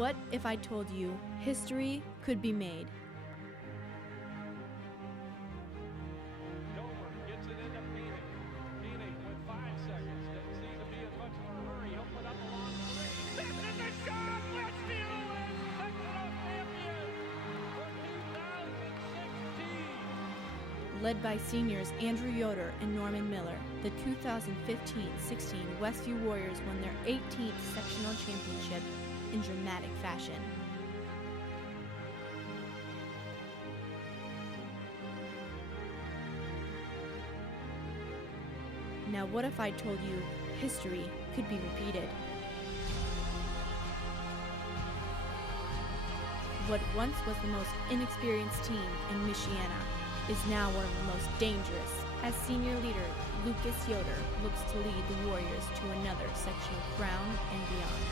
What if I told you history could be made? Dover gets it into Phoenix. Phoenix with 5 seconds. Doesn't seem to be in much of a hurry. He'll put up a long three. This is the shot. Westview is sectional champion for 2016. Led by seniors Andrew Yoder and Norman Miller, the 2015-16 Westview Warriors won their 18th sectional championship in dramatic fashion. Now what if I told you history could be repeated? What once was the most inexperienced team in Michiana is now one of the most dangerous, as senior leader Lucas Yoder looks to lead the Warriors to another sectional crown and beyond.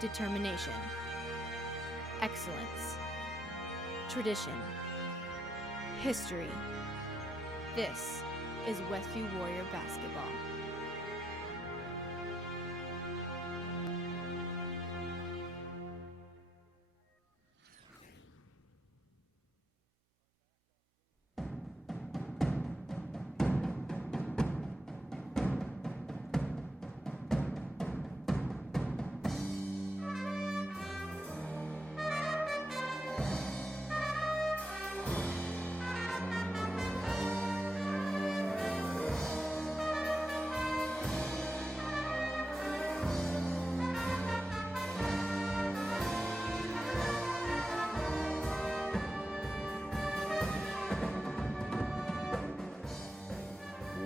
Determination, excellence, tradition, history. This is Westview Warrior basketball.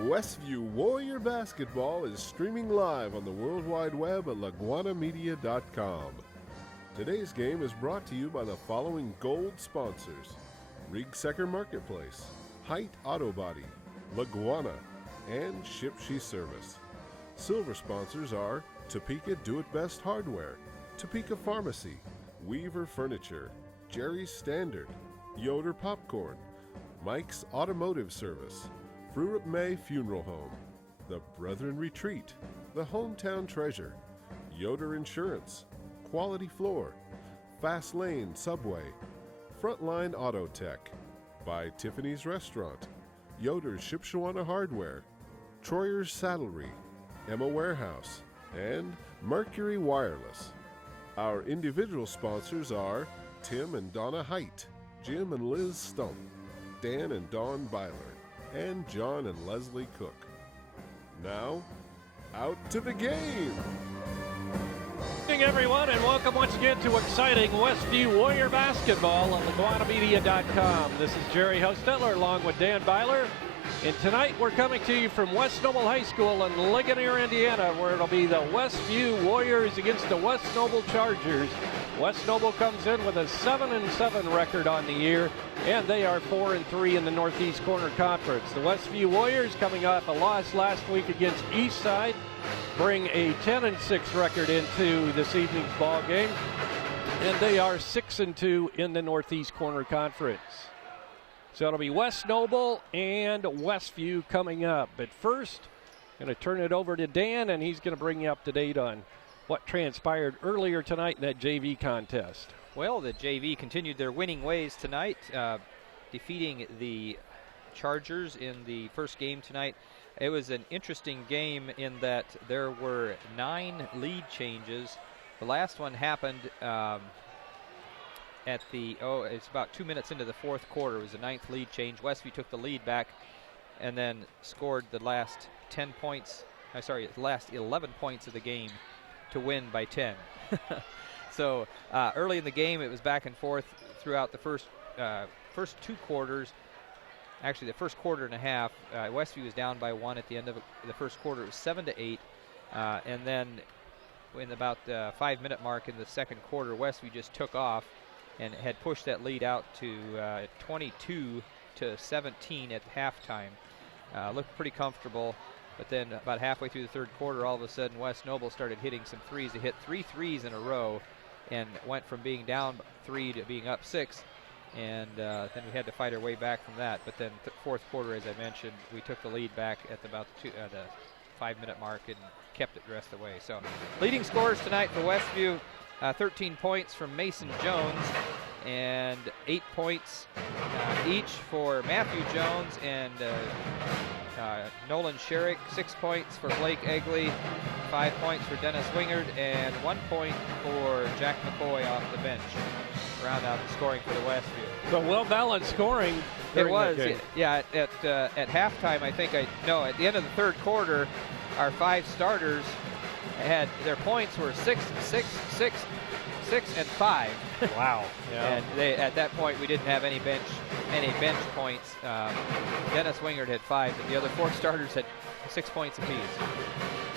Westview Warrior Basketball is streaming live on the World Wide Web at laguanamedia.com. Today's game is brought to you by the following gold sponsors: Riegsecker Marketplace, Height Auto Body, Laguana, and Ship She Service. Silver sponsors are Topeka Do-It-Best Hardware, Topeka Pharmacy, Weaver Furniture, Jerry's Standard, Yoder Popcorn, Mike's Automotive Service, Fruit May Funeral Home, The Brethren Retreat, The Hometown Treasure, Yoder Insurance, Quality Floor, Fast Lane Subway, Frontline Auto Tech, by Tiffany's Restaurant, Yoder's Shipshawana Hardware, Troyer's Saddlery, Emma Warehouse, and Mercury Wireless. Our individual sponsors are Tim and Donna Height, Jim and Liz Stump, Dan and Dawn Byler, and John and Leslie Cook. Now, out to the game! Good evening, everyone, and welcome once again to exciting Westview Warrior basketball on laguanamedia.com. This is Jerry Hostetler along with Dan Byler. And tonight we're coming to you from West Noble High School in Ligonier, Indiana, where it'll be the Westview Warriors against the West Noble Chargers. West Noble comes in with a 7-7 record on the year, and they are 4-3 in the Northeast Corner Conference. The Westview Warriors, coming off a loss last week against Eastside, bring a 10-6 record into this evening's ball game, and they are 6-2 in the Northeast Corner Conference. So it'll be West Noble and Westview coming up. But first, I'm going to turn it over to Dan, and he's going to bring you up to date on what transpired earlier tonight in that JV contest. Well, the JV continued their winning ways tonight, defeating the Chargers in the first game tonight. It was an interesting game in that there were 9 lead changes. The last one happened it's about 2 minutes into the fourth quarter. It was the 9th lead change. Westview took the lead back and then scored the last 11 points of the game to win by 10. So early in the game, it was back and forth throughout the first first two quarters, actually the first quarter and a half, Westview was down by 1 at the end of the first quarter. It was 7-8, and then in about the 5-minute mark in the second quarter, Westview just took off and had pushed that lead out to 22-17 at halftime. Looked pretty comfortable, but then about halfway through the third quarter, all of a sudden West Noble started hitting some threes. They hit 3 threes in a row and went from being down 3 to being up 6. And then we had to fight our way back from that. But then fourth quarter, as I mentioned, we took the lead back at about the 5-minute mark and kept it the rest of the way. So leading scorers tonight for Westview, 13 points from Mason Jones and 8 points each for Matthew Jones and Nolan Sherrick, 6 points for Blake Egley, 5 points for Dennis Wingard, and 1 point for Jack McCoy off the bench. Round out the scoring for the Westview. So well-balanced scoring. It was, yeah. At halftime, at the end of the third quarter, our 5 starters had their points were 6, 6, 6, 6, and 5. Wow. Yeah. And at that point we didn't have any bench points. Dennis Wingard had 5, but the other 4 starters had 6 points apiece.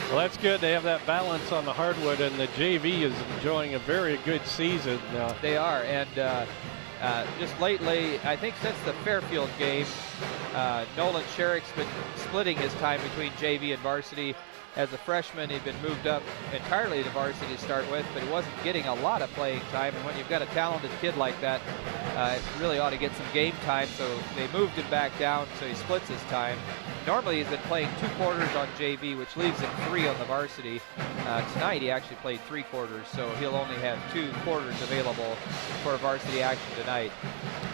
Well, that's good to have that balance on the hardwood, and the JV is enjoying a very good season. They are, and just lately, I think since the Fairfield game, Nolan Sherrick's been splitting his time between JV and varsity. As a freshman, he'd been moved up entirely to varsity to start with, but he wasn't getting a lot of playing time. And when you've got a talented kid like that, it really ought to get some game time. So they moved him back down, so he splits his time. Normally, he's been playing 2 quarters on JV, which leaves him 3 on the varsity. Tonight, he actually played 3 quarters, so he'll only have 2 quarters available for varsity action tonight.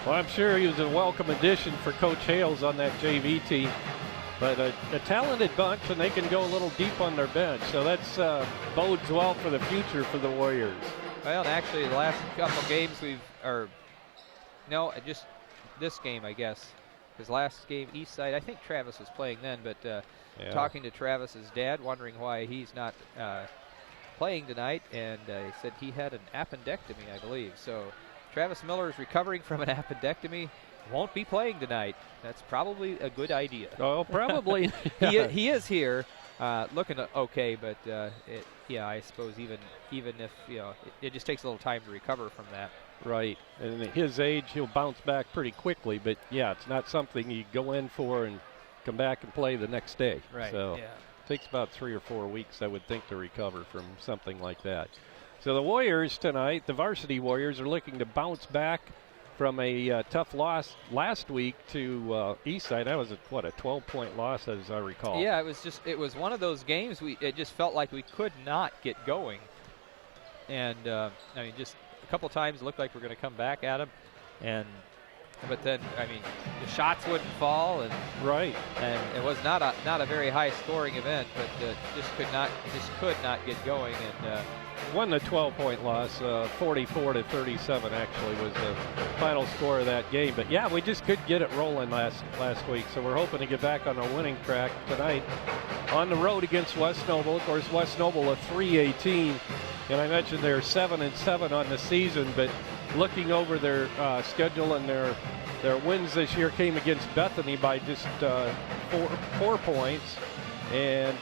Well, I'm sure he was a welcome addition for Coach Hales on that JV team. But a talented bunch, and they can go a little deep on their bench. So that's bodes well for the future for the Warriors. Well, and actually, the last couple games just this game, I guess. His last game, Eastside, I think Travis was playing then, but talking to Travis's dad, wondering why he's not playing tonight, and he said he had an appendectomy, I believe. So Travis Miller is recovering from an appendectomy. Won't be playing tonight. That's probably a good idea. Oh, probably. he is here, looking okay, but I suppose even if it just takes a little time to recover from that. Right, and at his age, he'll bounce back pretty quickly. But yeah, it's not something you go in for and come back and play the next day. Right. So it takes about 3 or 4 weeks, I would think, to recover from something like that. So the Warriors tonight, the varsity Warriors, are looking to bounce back from a tough loss last week to Eastside. That was a 12-point loss, as I recall. Yeah, it was one of those games it just felt like we could not get going, and just a couple times it looked like we're going to come back at them, but then the shots wouldn't fall, and it was not a very high scoring event, but just could not get going, and won the 12-point loss, 44-37 actually was the final score of that game. But yeah, we just couldn't get it rolling last week, so we're hoping to get back on a winning track tonight on the road against West Noble. Of course, West Noble a 3A team, and I mentioned they're 7-7 on the season, but looking over their schedule and their wins this year came against Bethany by just 4 points, and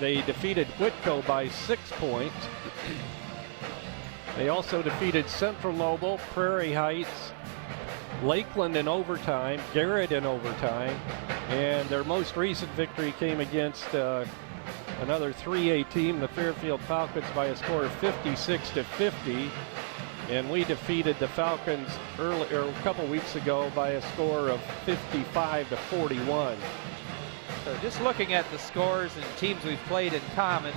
they defeated Whitco by 6 points. They also defeated Central Noble, Prairie Heights, Lakeland in overtime, Garrett in overtime, and their most recent victory came against another 3A team, the Fairfield Falcons, by a score of 56-50. And we defeated the Falcons a couple weeks ago by a score of 55-41. So just looking at the scores and teams we've played in common,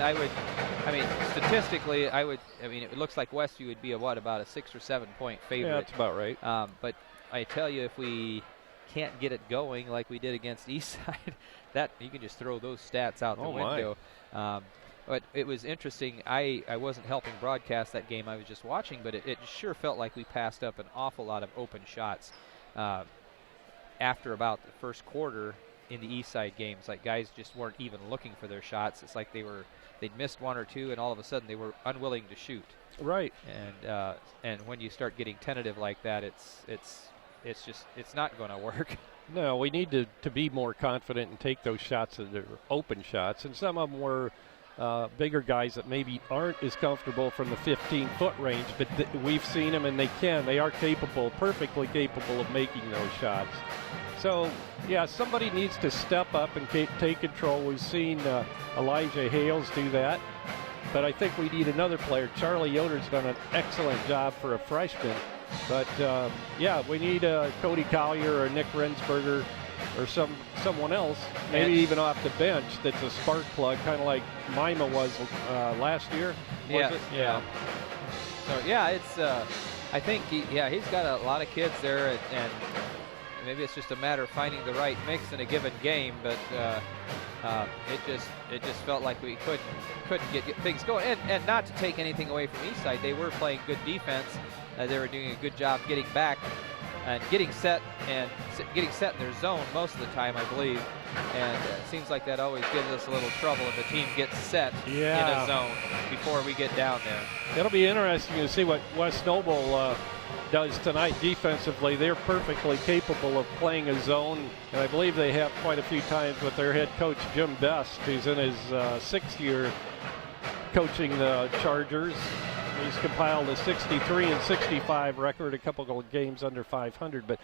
statistically, it looks like Westview would be about a 6 or 7 point favorite. Yeah, that's about right. But I tell you, if we can't get it going like we did against Eastside, that you can just throw those stats out the window. But it was interesting. I wasn't helping broadcast that game. I was just watching, but it sure felt like we passed up an awful lot of open shots after about the first quarter in the Eastside games. Like, guys just weren't even looking for their shots. It's like they'd missed 1 or 2, and all of a sudden they were unwilling to shoot. Right. And when you start getting tentative like that, it's it's not going to work. No, we need to be more confident and take those shots that are open shots. And some of them were bigger guys that maybe aren't as comfortable from the 15-foot range, but we've seen them and they are capable, perfectly capable of making those shots. So, yeah, somebody needs to step up and take control. We've seen Elijah Hales do that, but I think we need another player. Charlie Yoder's done an excellent job for a freshman, but yeah, we need Cody Collier or Nick Rensberger or someone else, maybe even off the bench that's a spark plug, kind of like Mima was last year. Was it? Yeah. So, yeah, it's I think he's got a lot of kids there, and maybe it's just a matter of finding the right mix in a given game, but it just felt like we couldn't get things going. And not to take anything away from Eastside, they were playing good defense. They were doing a good job getting back and getting set in their zone most of the time, I believe. And it seems like that always gives us a little trouble if the team gets set in a zone before we get down there. It'll be interesting to see what West Noble does tonight defensively. They're perfectly capable of playing a zone, and I believe they have quite a few times with their head coach Jim Best, who's in his sixth year coaching the Chargers. He's compiled a 63 and 65 record, a couple of games under 500. But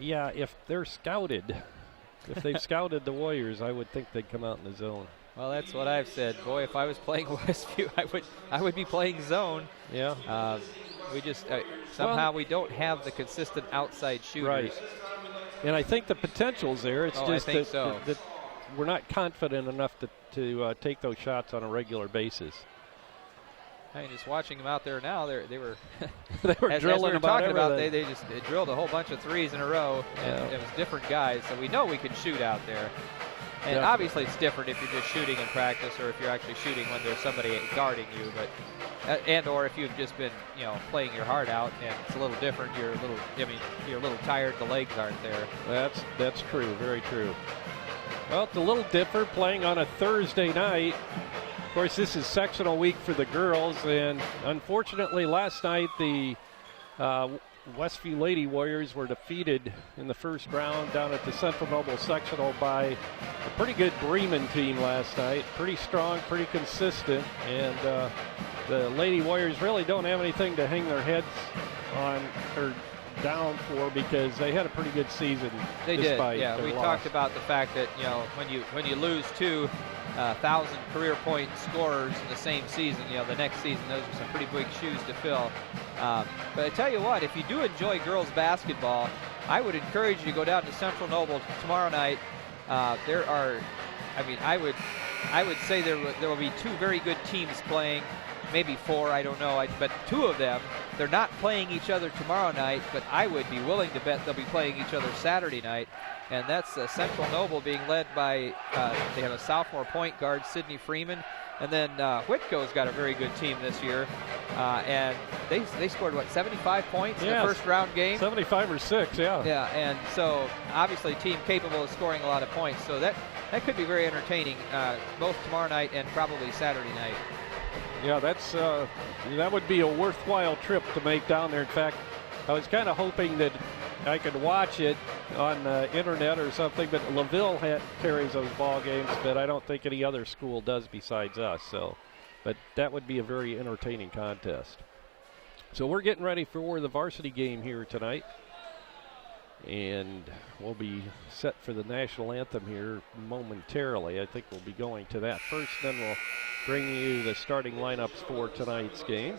yeah, if they're scouted, if they've scouted the Warriors, I would think they'd come out in the zone. Well, that's what I've said. Boy, if I was playing Westview, I would be playing zone. Yeah. We just somehow we don't have the consistent outside shooters. Right. And I think the potential's there. It's just that we're not confident enough to take those shots on a regular basis. I mean, just watching them out there now, they were they were drilling about everything. They drilled a whole bunch of threes in a row, and it was different guys. So we know we can shoot out there. And obviously it's different if you're just shooting in practice or if you're actually shooting when there's somebody guarding you. But or if you've just been playing your heart out, and it's a little different. You're a little tired. The legs aren't there. That's true. Very true. Well, it's a little different playing on a Thursday night. Of course, this is sectional week for the girls, and unfortunately last night the Westview Lady Warriors were defeated in the first round down at the Central Noble sectional by a pretty good Bremen team last night. Pretty strong, pretty consistent, and the Lady Warriors really don't have anything to hang their heads on or down for, because they had a pretty good season. They did. Yeah, we talked about the fact that when you lose 2,000 career point scorers in the same season, the next season, those are some pretty big shoes to fill. But I tell you what, if you do enjoy girls basketball, I would encourage you to go down to Central Noble tomorrow night. I would say there will be two very good teams playing. Maybe four, I don't know, but two of them, they're not playing each other tomorrow night, but I would be willing to bet they'll be playing each other Saturday night. And that's Central Noble being led by, they have a sophomore point guard, Sidney Freeman. And then Whitco's got a very good team this year. And they scored, 75 points in the first round game? 75 or 6, yeah. Yeah, and so obviously a team capable of scoring a lot of points. So that could be very entertaining, both tomorrow night and probably Saturday night. Yeah, that would be a worthwhile trip to make down there. In fact, I was kind of hoping that I could watch it on the internet or something, but LaVille carries those ball games, but I don't think any other school does besides us. So, but that would be a very entertaining contest. So we're getting ready for the varsity game here tonight, and we'll be set for the national anthem here momentarily. I think we'll be going to that first, then we'll bring you the starting lineups for tonight's game.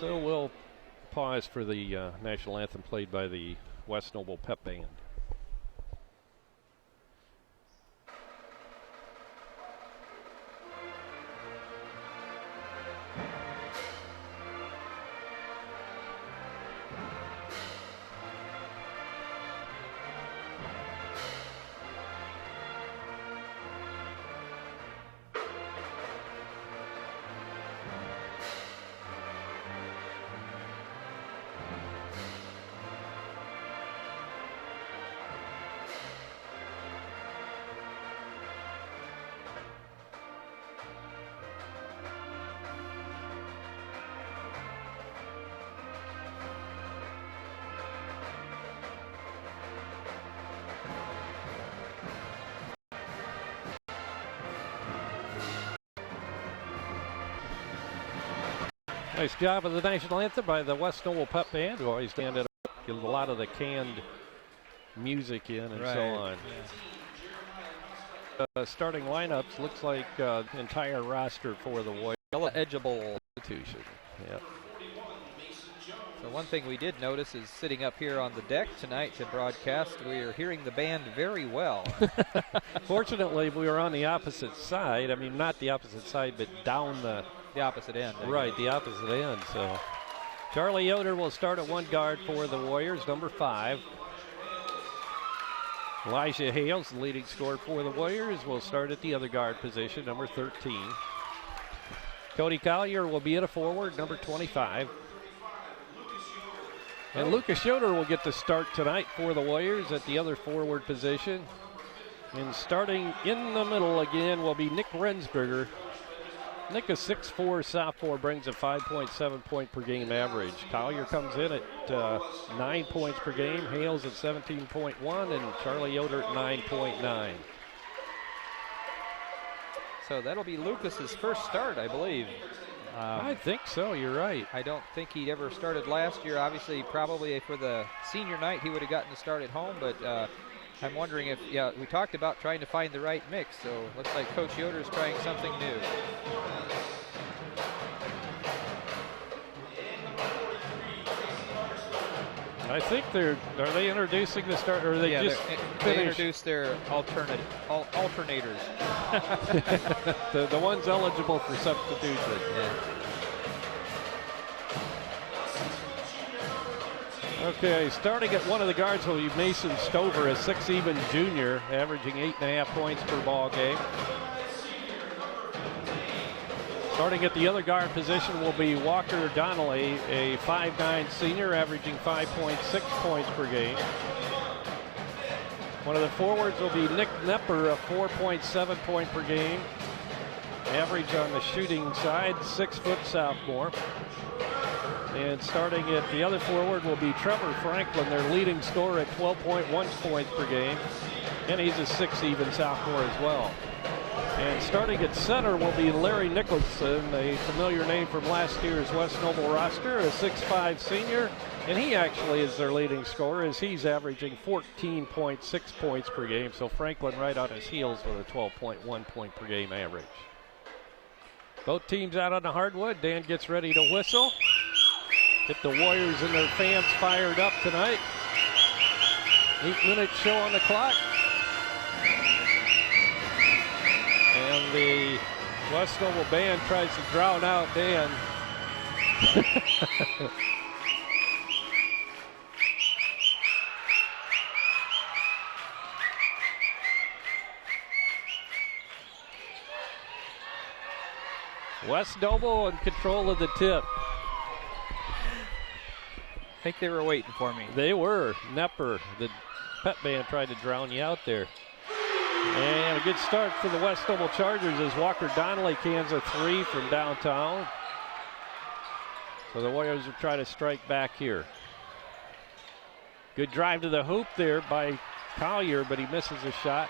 So we'll pause for the national anthem played by the West Noble Pep Band. Nice job of the national anthem by the West Noble Pep Band, who always standed up, get a lot of the canned music in and so on. Yeah. Starting lineups looks like entire roster for the Warriors. Eligible. Institution. Yep. So one thing we did notice is sitting up here on the deck tonight to broadcast, we are hearing the band very well. Fortunately, we were on the opposite side. I mean, not the opposite side, but down the opposite end. Right, the opposite end. So Charlie Yoder will start at one guard for the Warriors, number 5. Elijah Hales, the leading scorer for the Warriors, will start at the other guard position, number 13. Cody Collier will be at a forward, number 25. And Lucas Yoder will get the start tonight for the Warriors at the other forward position. And starting in the middle again will be Nick Rensberger. Nick, a 6'4" sophomore, brings a 5.7 point per game average. Collier comes in at 9 points per game, Hales at 17.1, and Charlie Yoder at 9.9. So that'll be Lucas's first start, I believe. I think so, you're right. I don't think he'd ever started last year. Obviously, probably for the senior night, he would have gotten to start at home, but I'm wondering if, we talked about trying to find the right mix, so looks like Coach Yoder's trying something new. I think are they introducing the start, or are they just they introduced their alternators. the ones eligible for substitution. Yeah. Okay, starting at one of the guards will be Mason Stover, a 6'7" junior, averaging 8.5 points per ball game. Starting at the other guard position will be Walker Donnelly, a 5'9" senior, averaging 5.6 points per game. One of the forwards will be Nick Nepper, a 4.7 point per game, average on the shooting side, 6-foot sophomore. And starting at the other forward will be Trevor Franklin, their leading scorer at 12.1 points per game, and he's a 6'7" sophomore as well. And starting at center will be Larry Nicholson, a familiar name from last year's West Noble roster, a 6'5" senior, and he actually is their leading scorer as he's averaging 14.6 points per game. So Franklin right on his heels with a 12.1 point per game average. Both teams out on the hardwood. Dan gets ready to whistle. Get the Warriors and their fans fired up tonight. 8-minute show on the clock. And the West Noble band tries to drown out Dan. West Noble in control of the tip. I think they were waiting for me. They were. Nepper, the pep band, tried to drown you out there. And a good start for the West Noble Chargers as Walker Donnelly cans a 3 from downtown. So the Warriors will try to strike back here. Good drive to the hoop there by Collier, but he misses a shot.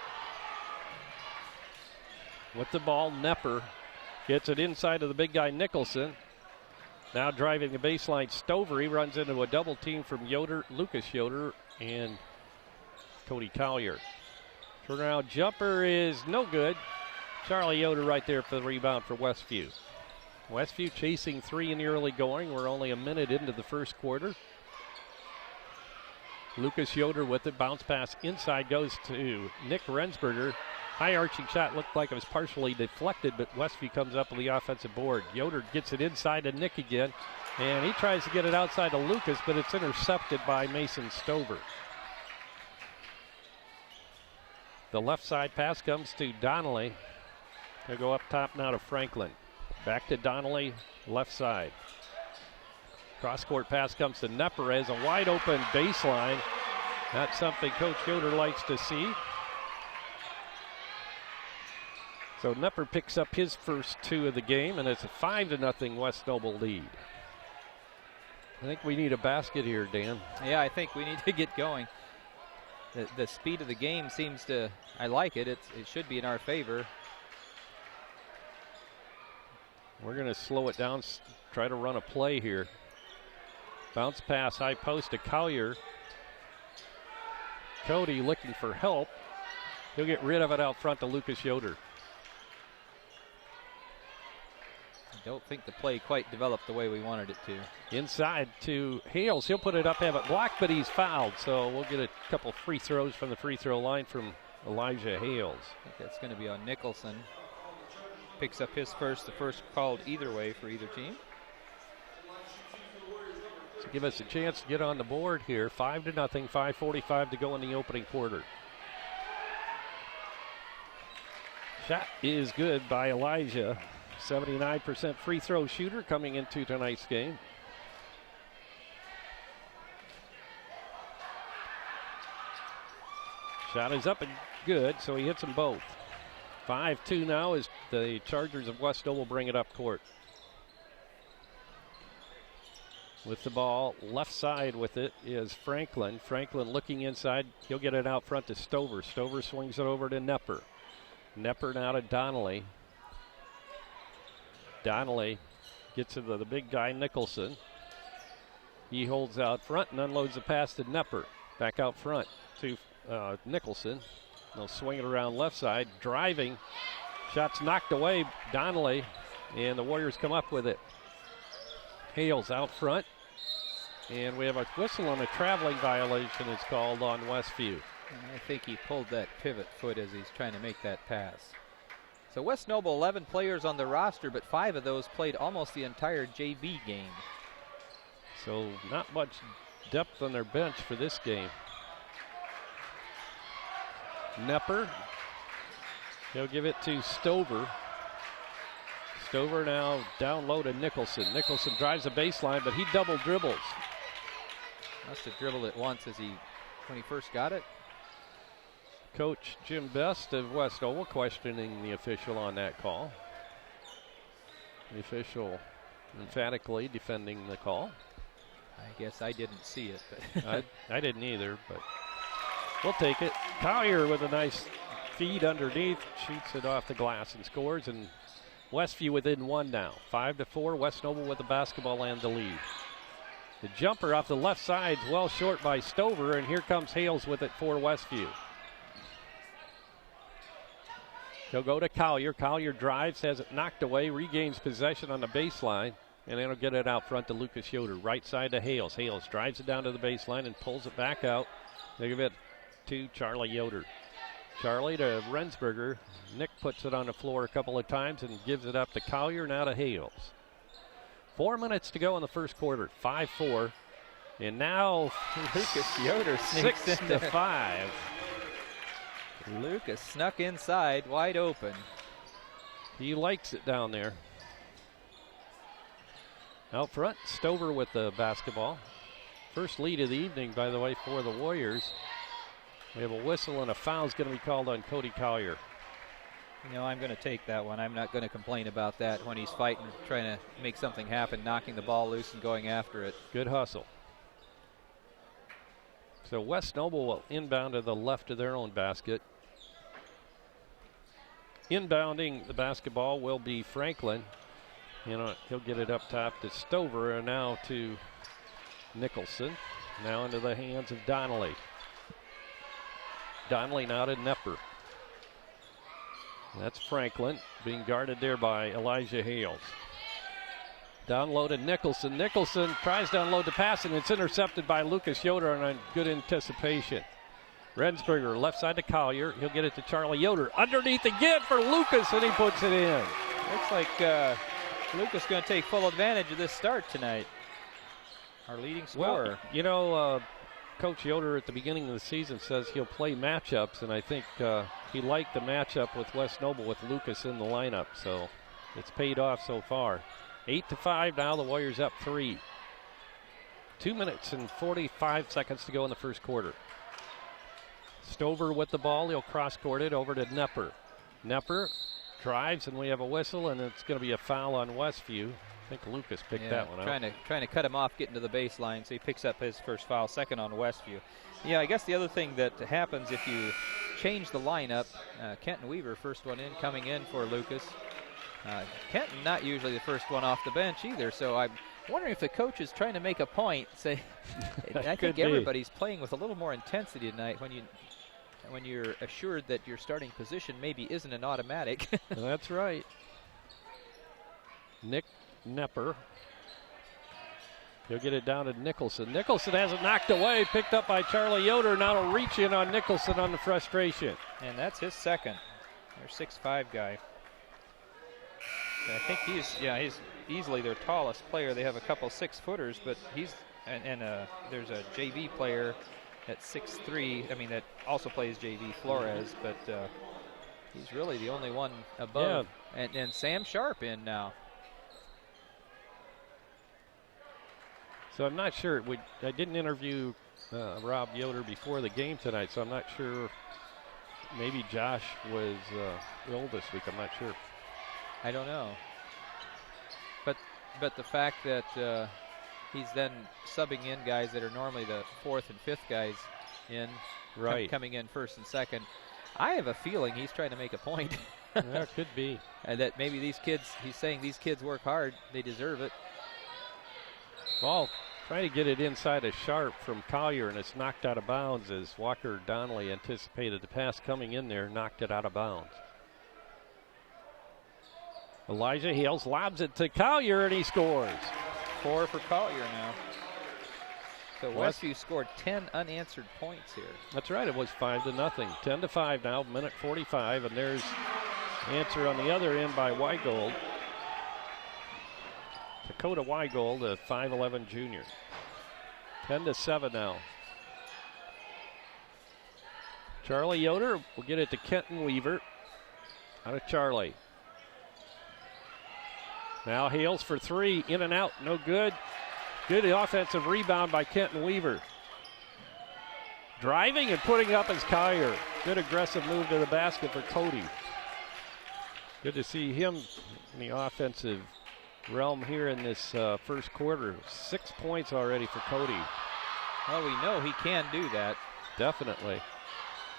With the ball, Nepper gets it inside of the big guy Nicholson. Now driving the baseline, Stover. He runs into a double team from Yoder, Lucas Yoder, and Cody Collier. Turnaround jumper is no good. Charlie Yoder right there for the rebound for Westview. Westview chasing 3 in the early going. We're only a minute into the first quarter. Lucas Yoder with it. Bounce pass inside goes to Nick Rensberger. High arching shot looked like it was partially deflected, but Westview comes up with the offensive board. Yoder gets it inside to Nick again, and he tries to get it outside to Lucas, but it's intercepted by Mason Stover. The left side pass comes to Donnelly. They'll go up top now to Franklin. Back to Donnelly, left side. Cross-court pass comes to Nepper as a wide open baseline. That's something Coach Yoder likes to see. So Nepper picks up his first 2 of the game, and it's a 5-0 West Noble lead. I think we need a basket here, Dan. Yeah, I think we need to get going. The speed of the game seems to, I like it. It should be in our favor. We're going to slow it down try to run a play here. Bounce pass, high post to Collier. Cody looking for help. He'll get rid of it out front to Lucas Yoder. I don't think the play quite developed the way we wanted it to. Inside to Hales. He'll put it up, have it blocked, but he's fouled. So we'll get a couple free throws from the free throw line from Elijah Hales. I think that's going to be on Nicholson. Picks up his first, the first called either way for either team. So give us a chance to get on the board here. 5-0, 5:45 to go in the opening quarter. Shot is good by Elijah. 79% free throw shooter coming into tonight's game. Shot is up and good, so he hits them both. 5-2 now as the Chargers of West Noble bring it up court. With the ball, left side with it is Franklin. Franklin looking inside. He'll get it out front to Stover. Stover swings it over to Nepper. Nepper now to Donnelly. Donnelly gets to the big guy, Nicholson. He holds out front and unloads the pass to Nepper. Back out front to Nicholson. They'll swing it around left side. Driving. Shots knocked away. Donnelly. And the Warriors come up with it. Hales out front. And we have a whistle on a traveling violation. It's called on Westview. And I think he pulled that pivot foot as he's trying to make that pass. So West Noble, 11 players on the roster, but 5 of those played almost the entire JV game. So not much depth on their bench for this game. Nepper. He'll give it to Stover. Stover now down low to Nicholson. Nicholson drives the baseline, but he double dribbles. Must have dribbled it once when he first got it. Coach Jim Best of West Noble questioning the official on that call. The official emphatically defending the call. I guess I didn't see it. But I didn't either, but we'll take it. Collier with a nice feed underneath, shoots it off the glass and scores, and Westview within 1 now. 5-4, West Noble with the basketball and the lead. The jumper off the left side is well short by Stover, and here comes Hales with it for Westview. He'll go to Collier. Collier drives, has it knocked away, regains possession on the baseline, and then he'll get it out front to Lucas Yoder. Right side to Hales. Hales drives it down to the baseline and pulls it back out. They give it to Charlie Yoder. Charlie to Rensberger. Nick puts it on the floor a couple of times and gives it up to Collier, now to Hales. 4 minutes to go in the first quarter. 5-4. And now Lucas Yoder sneaks in 6-5. Lucas snuck inside, wide open. He likes it down there. Out front, Stover with the basketball. First lead of the evening, by the way, for the Warriors. We have a whistle and a foul is going to be called on Cody Collier. You know, I'm going to take that one. I'm not going to complain about that when he's fighting, trying to make something happen, knocking the ball loose and going after it. Good hustle. So West Noble will inbound to the left of their own basket. Inbounding the basketball will be Franklin. You know, he'll get it up top to Stover and now to Nicholson. Now into the hands of Donnelly. Donnelly now to Nepper. That's Franklin being guarded there by Elijah Hales. Down low to Nicholson. Nicholson tries to unload the pass and it's intercepted by Lucas Yoder on good anticipation. Rensberger left side to Collier. He'll get it to Charlie Yoder. Underneath again for Lucas and he puts it in. Looks like Lucas going to take full advantage of this start tonight. Our leading scorer. Well, you know, Coach Yoder at the beginning of the season says he'll play matchups, and I think he liked the matchup with West Noble with Lucas in the lineup, so it's paid off so far. 8-5 now, the Warriors up 3. 2 minutes and 45 seconds to go in the first quarter. Stover with the ball, he'll cross-court it over to Nepper. Nepper drives, and we have a whistle, and it's going to be a foul on Westview. I think Lucas picked that one up. Trying to cut him off, getting to the baseline, so he picks up his first foul, second on Westview. Yeah, I guess the other thing that happens if you change the lineup, Kenton Weaver, first one in, coming in for Lucas. Kenton not usually the first one off the bench either, so I'm wondering if the coach is trying to make a point. Say, I think everybody's playing with a little more intensity tonight when you're assured that your starting position maybe isn't an automatic. That's right. Nick Nepper. He'll get it down to Nicholson. Nicholson has it knocked away, picked up by Charlie Yoder. Now he'll reach in on Nicholson on the frustration. And that's his second. Their 6'5" guy. And I think he's easily their tallest player. They have a couple 6-footers, but there's a JV player at 6'3". I mean, that also plays JV, Flores, but he's really the only one above. Yeah. And Sam Sharp in now. So I'm not sure. I didn't interview Rob Yoder before the game tonight, so I'm not sure. Maybe Josh was ill this week. I'm not sure. I don't know. But the fact that he's then subbing in guys that are normally the 4th and 5th guys in, coming in 1st and 2nd, I have a feeling he's trying to make a point. Yeah, could be. And that maybe these kids, he's saying these kids work hard, they deserve it. Ball trying to get it inside a Sharp from Collier, and it's knocked out of bounds as Walker Donnelly anticipated the pass coming in there, knocked it out of bounds. Elijah Hales lobs it to Collier, and he scores. 4 for Collier now. So Westview scored 10 unanswered points here. That's right, it was 5-0. 10-5 now, minute 45, and there's answer on the other end by Weigold. Dakota Weigold, a 5'11" junior. 10-7 now. Charlie Yoder will get it to Kenton Weaver. Out of Charlie. Now Hales for 3, in and out, no good. Good offensive rebound by Kenton Weaver. Driving and putting up is Collier. Good aggressive move to the basket for Cody. Good to see him in the offensive realm here in this first quarter. 6 points already for Cody. Well, we know he can do that. Definitely.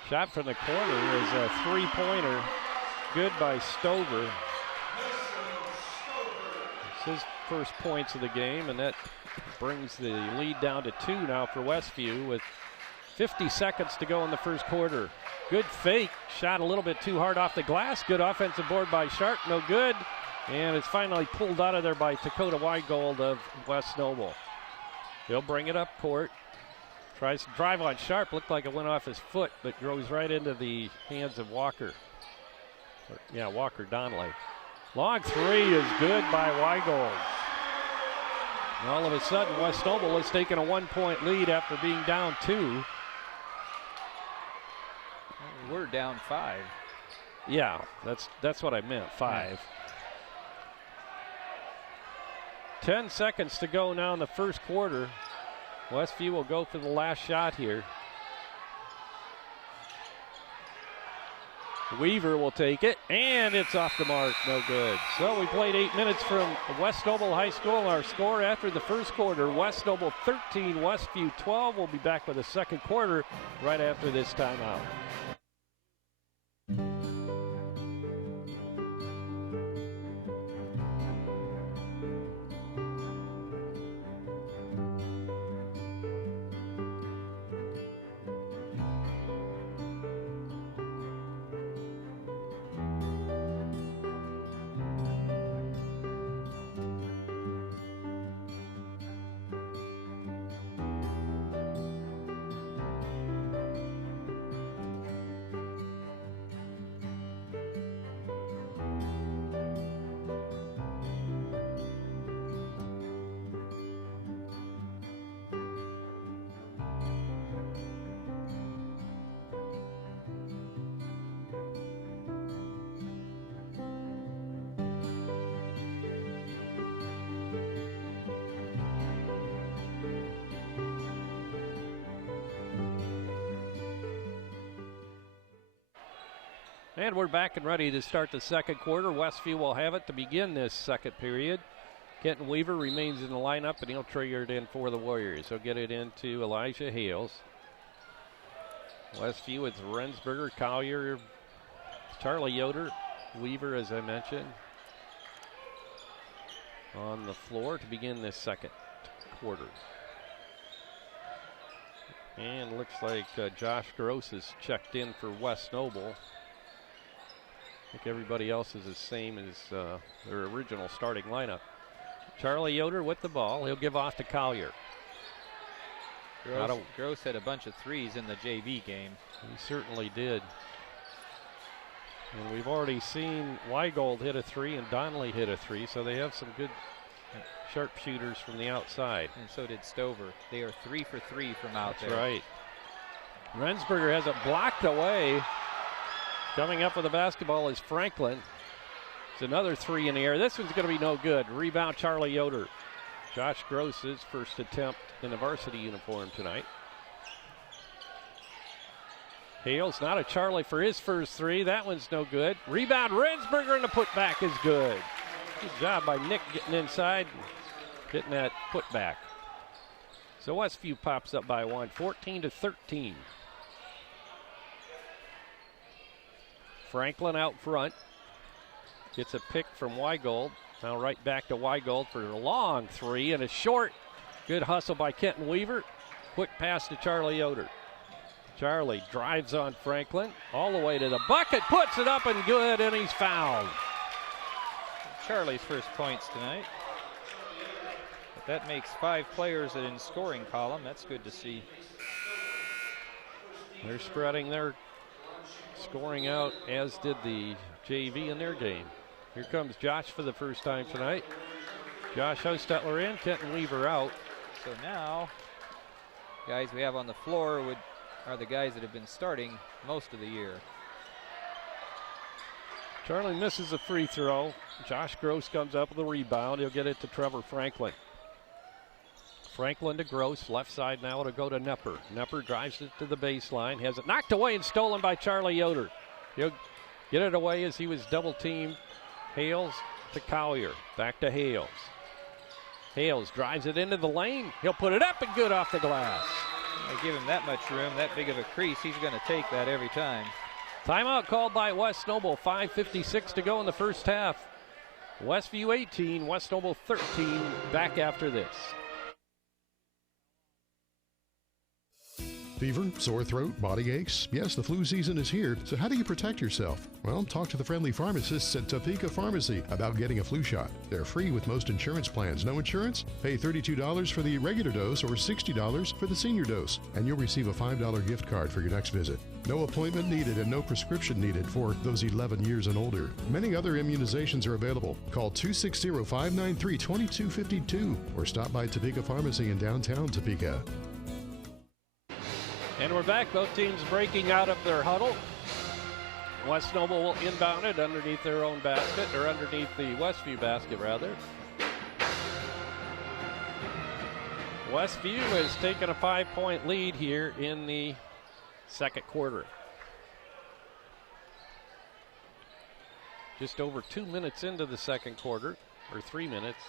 Shot from the corner is a 3-pointer. Good by Stover. It's his first points of the game, and that brings the lead down to 2 now for Westview with 50 seconds to go in the first quarter. Good fake, shot a little bit too hard off the glass. Good offensive board by Sharp, no good. And it's finally pulled out of there by Dakota Weigold of West Noble. He'll bring it up court. Tries to drive on Sharp, looked like it went off his foot, but goes right into the hands of Walker. Walker Donnelly. Long 3 is good by Weigold. And all of a sudden, West Noble is taking a 1-point lead after being down 2. We're down 5. Yeah, that's what I meant, 5. 10 seconds to go now in the first quarter. Westview will go for the last shot here. Weaver will take it, and it's off the mark, no good. So we played 8 minutes from West Noble High School. Our score after the first quarter, West Noble 13, Westview 12. We'll be back with the second quarter right after this timeout. And we're back and ready to start the second quarter. Westview will have it to begin this second period. Kenton Weaver remains in the lineup, and he'll trigger it in for the Warriors. He'll get it into Elijah Hales. Westview with Rensberger, Collier, Charlie Yoder, Weaver, as I mentioned. on the floor to begin this second quarter. And looks like Josh Gross is checked in for West Noble. I think everybody else is the same as their original starting lineup. Charlie Yoder with the ball. He'll give off to Collier. Gross had a bunch of threes in the JV game. He certainly did. And we've already seen Weigold hit a three and Donnelly hit a three, so they have some good sharpshooters from the outside. And so did Stover. They are 3 for 3 from out there. That's right. Rensberger has it blocked away. Coming up with the basketball is Franklin. It's another three in the air. This one's going to be no good. Rebound, Charlie Yoder. Josh Gross's first attempt in a varsity uniform tonight. Hales, not a Charlie for his first three. That one's no good. Rebound, Rensberger, and the putback is good. Good job by Nick getting inside, getting that putback. So Westview pops up by one, 14-13. Franklin out front. Gets a pick from Weigold. Now right back to Weigold for a long three and a short. Good hustle by Kenton Weaver. Quick pass to Charlie Yoder. Charlie drives on Franklin all the way to the bucket, puts it up and good, and he's fouled. Charlie's first points tonight. But that makes 5 players in scoring column. That's good to see. They're spreading their scoring out, as did the JV in their game. Here comes Josh for the first time tonight. Josh Hostetler in, Kenton Weaver out. So now, guys we have on the floor are the guys that have been starting most of the year. Charlie misses a free throw. Josh Gross comes up with a rebound. He'll get it to Trevor Franklin. Franklin to Gross, left side now to go to Nepper. Nepper drives it to the baseline, has it knocked away and stolen by Charlie Yoder. He'll get it away as he was double teamed. Hales to Collier, back to Hales. Hales drives it into the lane. He'll put it up and good off the glass. They give him that much room, that big of a crease, he's going to take that every time. Timeout called by West Noble, 5:56 to go in the first half. Westview 18, West Noble 13, back after this. Fever, sore throat, body aches. Yes, the flu season is here, so how do you protect yourself? Well, talk to the friendly pharmacists at Topeka Pharmacy about getting a flu shot. They're free with most insurance plans. No insurance? Pay $32 for the regular dose or $60 for the senior dose, and you'll receive a $5 gift card for your next visit. No appointment needed and no prescription needed for those 11 years and older. Many other immunizations are available. Call 260-593-2252 or stop by Topeka Pharmacy in downtown Topeka. And we're back, both teams breaking out of their huddle. West Noble will inbound it underneath their own basket, or underneath the Westview basket, rather. Westview has taken a 5-point lead here in the second quarter. Just over 2 minutes into the second quarter, or 3 minutes.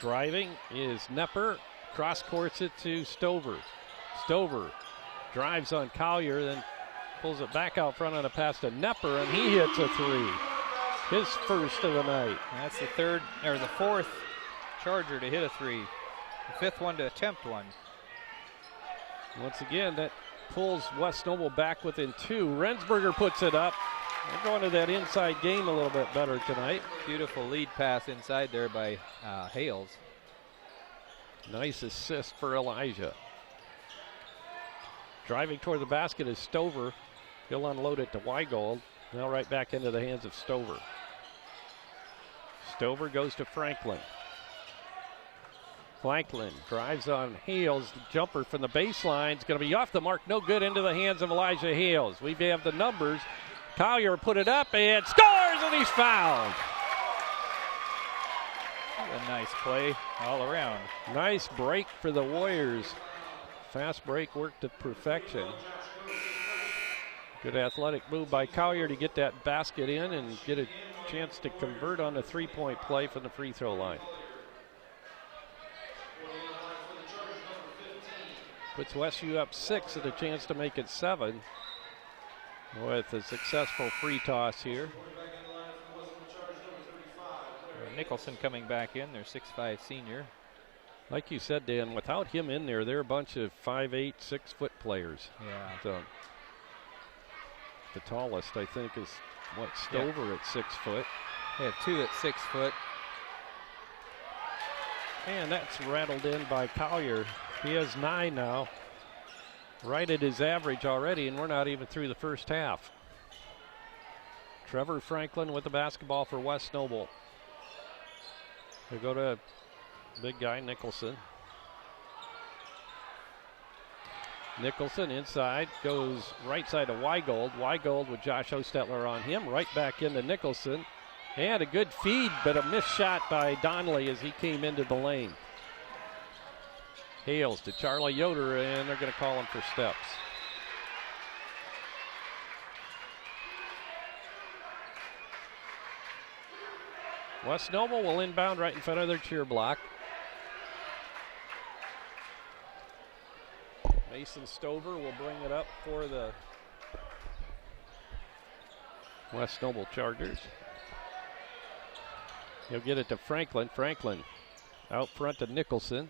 Driving is Nepper. Cross courts it to Stover. Stover drives on Collier, then pulls it back out front on a pass to Nepper, and he hits a three. His first of the night. That's the fourth Charger to hit a three. The fifth one to attempt one. Once again, that pulls West Noble back within 2. Rensberger puts it up. They're going to that inside game a little bit better tonight. Beautiful lead pass inside there by Hales. Nice assist for Elijah. Driving toward the basket is Stover. He'll unload it to Weigold. Now right back into the hands of Stover. Stover goes to Franklin. Franklin drives on Hales. The jumper from the baseline is going to be off the mark. No good, into the hands of Elijah Hales. We have the numbers. Collier put it up and scores, and he's fouled. A nice play all around. Nice break for the Warriors. Fast break worked to perfection. Good athletic move by Collier to get that basket in and get a chance to convert on a three-point play from the free throw line. Puts Westview up 6 and a chance to make it 7 with a successful free toss here. Nicholson coming back in, their 6'5 senior. Like you said, Dan, without him in there, they're a bunch of 5'8", 6-foot players. Yeah. So, the tallest, I think, is, Stover at 6 foot. They have 2 at 6 foot. And that's rattled in by Collier. He has 9 now. Right at his average already, and we're not even through the first half. Trevor Franklin with the basketball for West Noble. They go to big guy Nicholson. Nicholson inside, goes right side to Weigold. Weigold with Josh Hostetler on him, right back into Nicholson. And a good feed, but a missed shot by Donnelly as he came into the lane. Hales to Charlie Yoder, and they're going to call him for steps. West Noble will inbound right in front of their cheer block. Mason Stover will bring it up for the West Noble Chargers. He'll get it to Franklin. Franklin out front to Nicholson.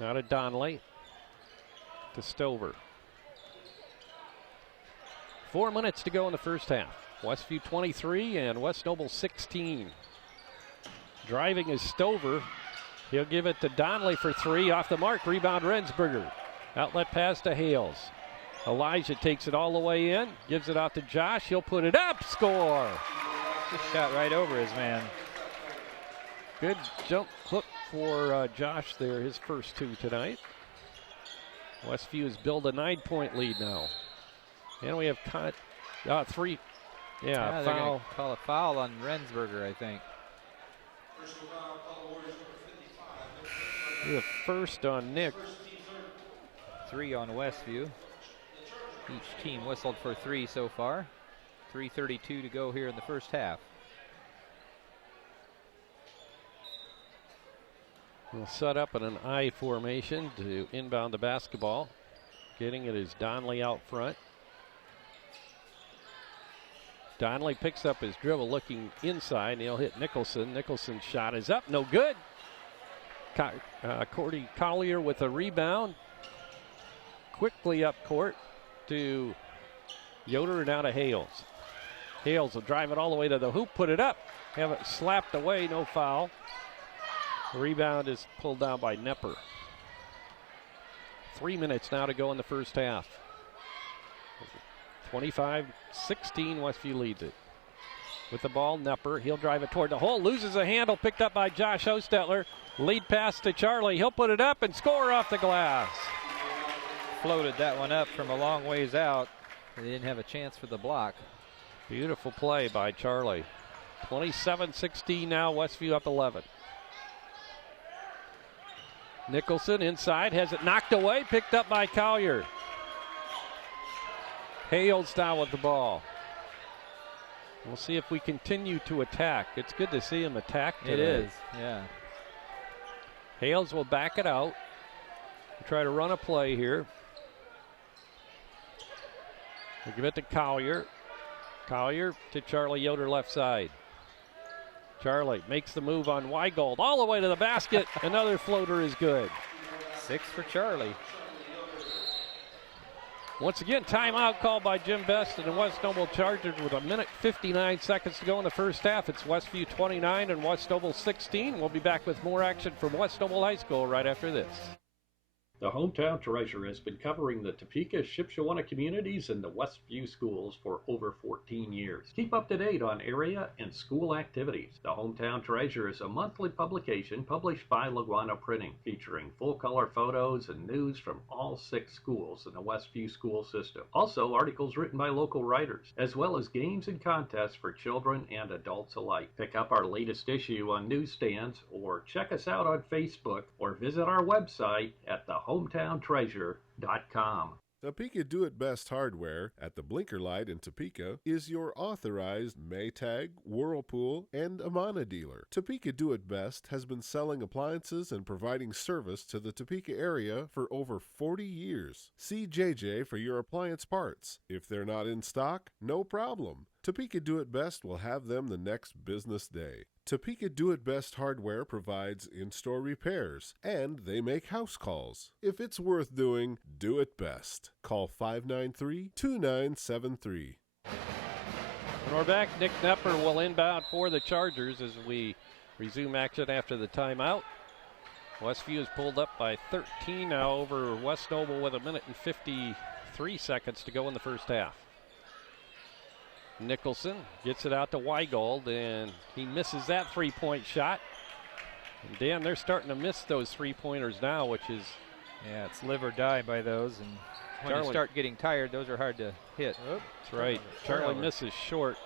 Now to Donnelly. To Stover. 4 minutes to go in the first half. Westview 23 and West Noble 16. Driving is Stover. He'll give it to Donnelly for 3. Off the mark. Rebound Rensberger. Outlet pass to Hales. Elijah takes it all the way in. Gives it off to Josh. He'll put it up. Score. Just shot right over his man. Good jump hook for Josh there. His first 2 tonight. Westview has built a 9-point lead now. And we have 3. Yeah, they're foul. gonna call a foul on Rensberger, I think. The first on Nick. 3 on Westview. Each team whistled for 3 so far. 3:32 to go here in the first half. We'll set up in an I formation to inbound the basketball. Getting it is Donnelly out front. Donnelly picks up his dribble looking inside, and he'll hit Nicholson. Nicholson's shot is up, no good. Cordy Collier with a rebound. Quickly up court to Yoder, now to Hales. Hales will drive it all the way to the hoop, put it up. Have it slapped away, no foul. The rebound is pulled down by Nepper. 3 minutes now to go in the first half. 25-16, Westview leads it. With the ball, Nepper, he'll drive it toward the hole, loses a handle, picked up by Josh Hostetler. Lead pass to Charlie, he'll put it up and score off the glass. Floated that one up from a long ways out. They didn't have a chance for the block. Beautiful play by Charlie. 27-16 now, Westview up 11. Nicholson inside, has it knocked away, picked up by Collier. Hales down with the ball. We'll see if we continue to attack. It's good to see him attack today. It is, yeah. Hales will back it out. Try to run a play here. We'll give it to Collier. Collier to Charlie Yoder left side. Charlie makes the move on Weigold all the way to the basket. Another floater is good. 6 for Charlie. Once again, timeout called by Jim Best and the West Noble Chargers with 1:59 to go in the first half. It's Westview 29 and West Noble 16. We'll be back with more action from West Noble High School right after this. The Hometown Treasure has been covering the Topeka, Shipshewana communities and the Westview schools for over 14 years. Keep up to date on area and school activities. The Hometown Treasure is a monthly publication published by Laguana Printing, featuring full-color photos and news from all 6 schools in the Westview school system. Also, articles written by local writers, as well as games and contests for children and adults alike. Pick up our latest issue on newsstands or check us out on Facebook or visit our website at thehometowntreasure.com. Topeka Do-It-Best Hardware at the Blinker Light in Topeka is your authorized Maytag, Whirlpool, and Amana dealer. Topeka Do-It-Best has been selling appliances and providing service to the Topeka area for over 40 years. See JJ for your appliance parts. If they're not in stock, no problem. Topeka Do It Best will have them the next business day. Topeka Do It Best Hardware provides in-store repairs, and they make house calls. If it's worth doing, do it best. Call 593-2973. When we're back, Nick Knepper will inbound for the Chargers as we resume action after the timeout. Westview is pulled up by 13 now over West Noble with 1 minute and 53 seconds to go in the first half. Nicholson gets it out to Weigold, and he misses that three-point shot. And Dan, they're starting to miss those three-pointers now, which is... Yeah, it's live or die by those, and when you start getting tired, those are hard to hit. That's right. Charlie misses short.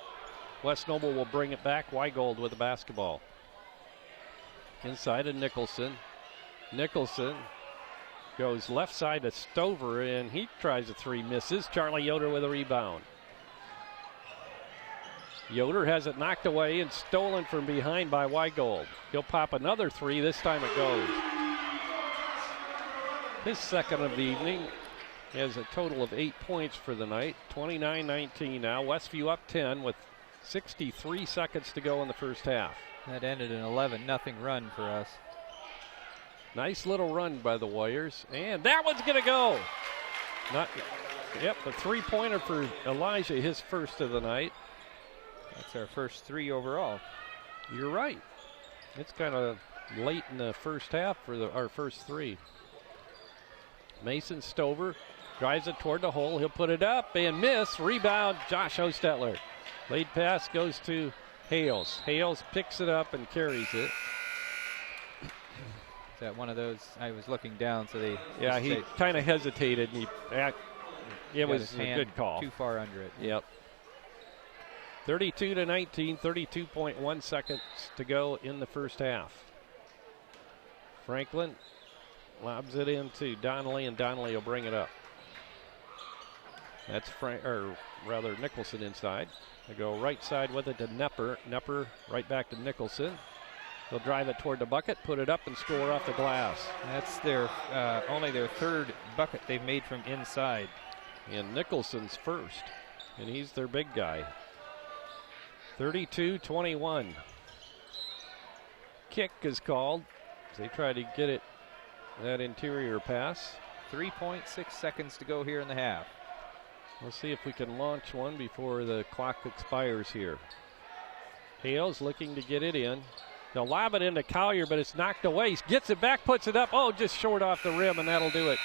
West Noble will bring it back. Weigold with the basketball. Inside of Nicholson. Nicholson goes left side to Stover, and he tries a three, misses. Charlie Yoder with a rebound. Yoder has it knocked away and stolen from behind by Weigold. He'll pop another three. This time it goes. His second of the evening. He has a total of 8 points for the night. 29-19 now. Westview up 10 with 63 seconds to go in the first half. That ended an 11-0 run for us. Nice little run by the Warriors. And that one's going to go. A three-pointer for Elijah, his first of the night. That's our first three overall. You're right. It's kind of late in the first half for our first three. Mason Stover drives it toward the hole. He'll put it up and miss. Rebound, Josh Hostetler. Late pass goes to Hales. Hales picks it up and carries it. Is that one of those? I was looking down, so they... Yeah, he kind of hesitated. And it was a good call. Too far under it. Yep. 32-19, 32.1 seconds to go in the first half. Franklin lobs it into Donnelly, and Donnelly will bring it up. That's Nicholson inside. They go right side with it to Knepper. Knepper right back to Nicholson. They'll drive it toward the bucket, put it up, and score off the glass. That's their only their third bucket they've made from inside. And Nicholson's first, and he's their big guy. 32-21. Kick is called. They try to get it, that interior pass. 3.6 seconds to go here in the half. We'll see if we can launch one before the clock expires here. Hales looking to get it in. They'll lob it into Collier, but it's knocked away. He gets it back, puts it up. Oh, just short off the rim, and that'll do it.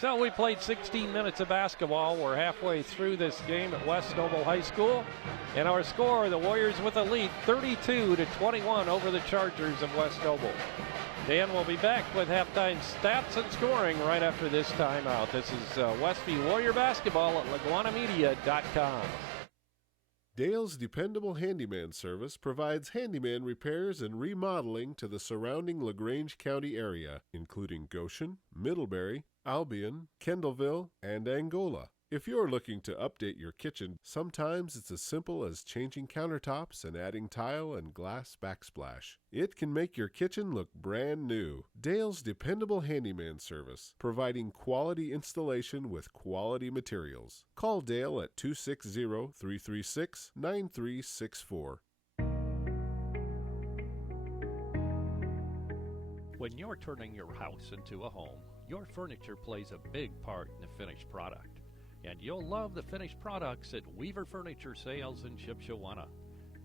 So we played 16 minutes of basketball. We're halfway through this game at West Noble High School. And our score, the Warriors with a lead, 32-21 over the Chargers of West Noble. Dan will be back with halftime stats and scoring right after this timeout. This is Westview Warrior Basketball at LaguanaMedia.com. Dale's Dependable Handyman Service provides handyman repairs and remodeling to the surrounding LaGrange County area, including Goshen, Middlebury, Albion, Kendallville, and Angola. If you're looking to update your kitchen, sometimes it's as simple as changing countertops and adding tile and glass backsplash. It can make your kitchen look brand new. Dale's Dependable Handyman Service, providing quality installation with quality materials. Call Dale at 260-336-9364. When you're turning your house into a home, your furniture plays a big part in the finished product. And you'll love the finished products at Weaver Furniture Sales in Shipshewana.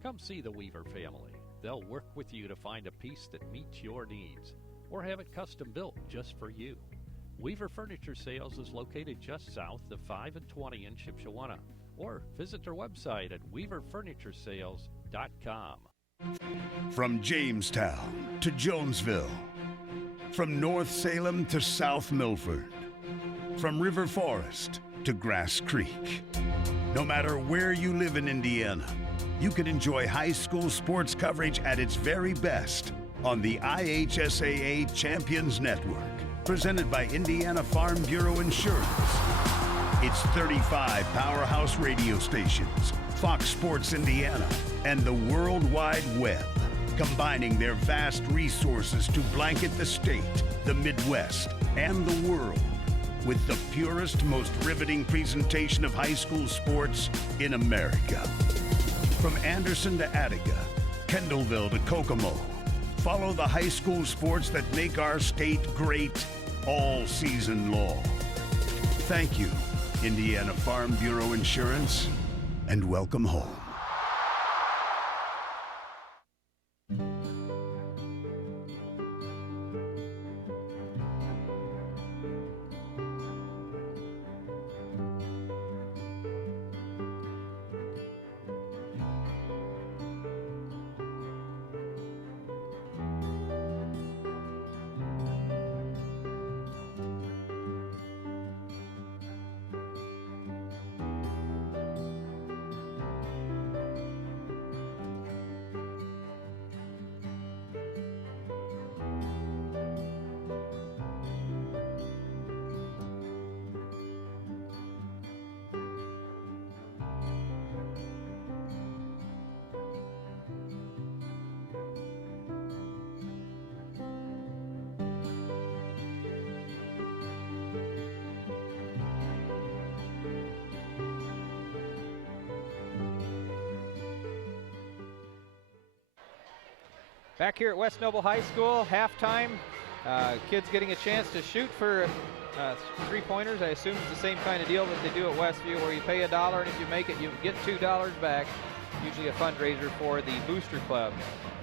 Come see the Weaver family. They'll work with you to find a piece that meets your needs, or have it custom built just for you. Weaver Furniture Sales is located just south of 5 and 20 in Shipshewana, or visit their website at weaverfurnituresales.com. From Jamestown to Jonesville, from North Salem to South Milford, from River Forest to Grass Creek. No matter where you live in Indiana, you can enjoy high school sports coverage at its very best on the IHSAA Champions Network, presented by Indiana Farm Bureau Insurance. It's 35 powerhouse radio stations, Fox Sports Indiana, and the World Wide Web, combining their vast resources to blanket the state, the Midwest, and the world with the purest, most riveting presentation of high school sports in America. From Anderson to Attica, Kendallville to Kokomo, follow the high school sports that make our state great all season long. Thank you, Indiana Farm Bureau Insurance, and welcome home. Back here at West Noble High School, halftime. Kids getting a chance to shoot for three-pointers. I assume it's the same kind of deal that they do at Westview, where you pay $1, and if you make it, you get $2 back. Usually a fundraiser for the Booster Club.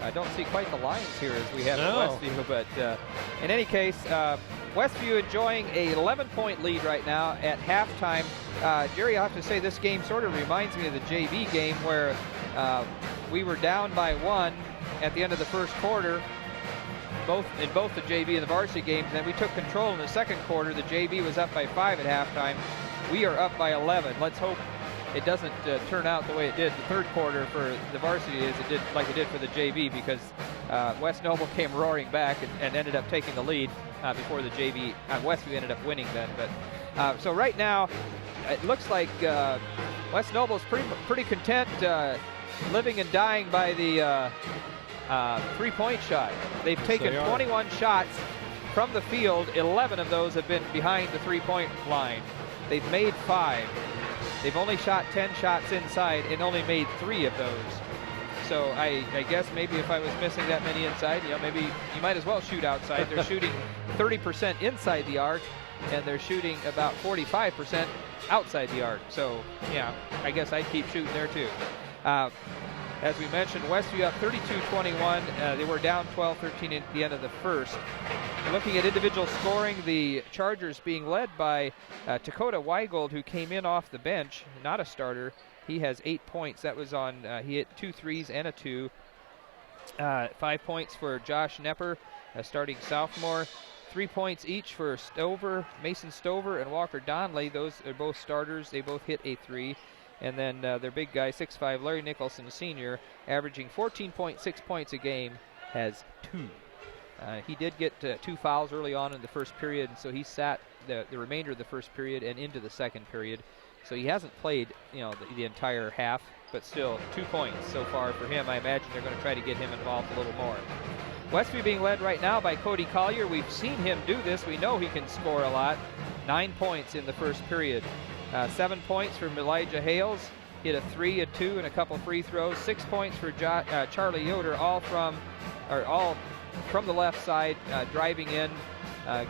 I don't see quite the lines here as we have at Westview, but in any case, Westview enjoying a 11-point lead right now at halftime. Jerry, I have to say this game sort of reminds me of the JV game where we were down by 1 at the end of the first quarter, in both the JV and the varsity games, and then we took control in the second quarter. The JV was up by 5 at halftime. We are up by 11. Let's hope it doesn't turn out the way it did the third quarter for the varsity like it did for the JV, because West Noble came roaring back and ended up taking the lead before the JV. Westview ended up winning then. But so right now, it looks like West Noble's pretty content, living and dying by the three-point shot. They've taken 21 shots from the field. 11 of those have been behind the three-point line. They've made 5. They've only shot 10 shots inside and only made 3 of those. So I guess maybe if I was missing that many inside, maybe you might as well shoot outside. They're shooting 30% inside the arc, and they're shooting about 45% outside the arc. So yeah, I guess I'd keep shooting there too. As we mentioned, Westview up 32-21. They were down 12-13 at the end of the first. Looking at individual scoring, the Chargers being led by Dakota Weigold, who came in off the bench, not a starter. He has 8 points. That was on, he hit 2 threes and a 2. 5 points for Josh Nepper, a starting sophomore. 3 points each for Mason Stover and Walker Donley. Those are both starters. They both hit a 3. And then their big guy, 6'5", Larry Nicholson, senior, averaging 14.6 points a game, has 2. He did get 2 fouls early on in the first period, and so he sat the remainder of the first period and into the second period. So he hasn't played, the entire half, but still 2 points so far for him. I imagine they're going to try to get him involved a little more. Westview being led right now by Cody Collier. We've seen him do this. We know he can score a lot. 9 points in the first period. 7 points from Elijah Hales, hit a 3, a 2, and a couple free throws. 6 points for Charlie Yoder, all from the left side, driving in,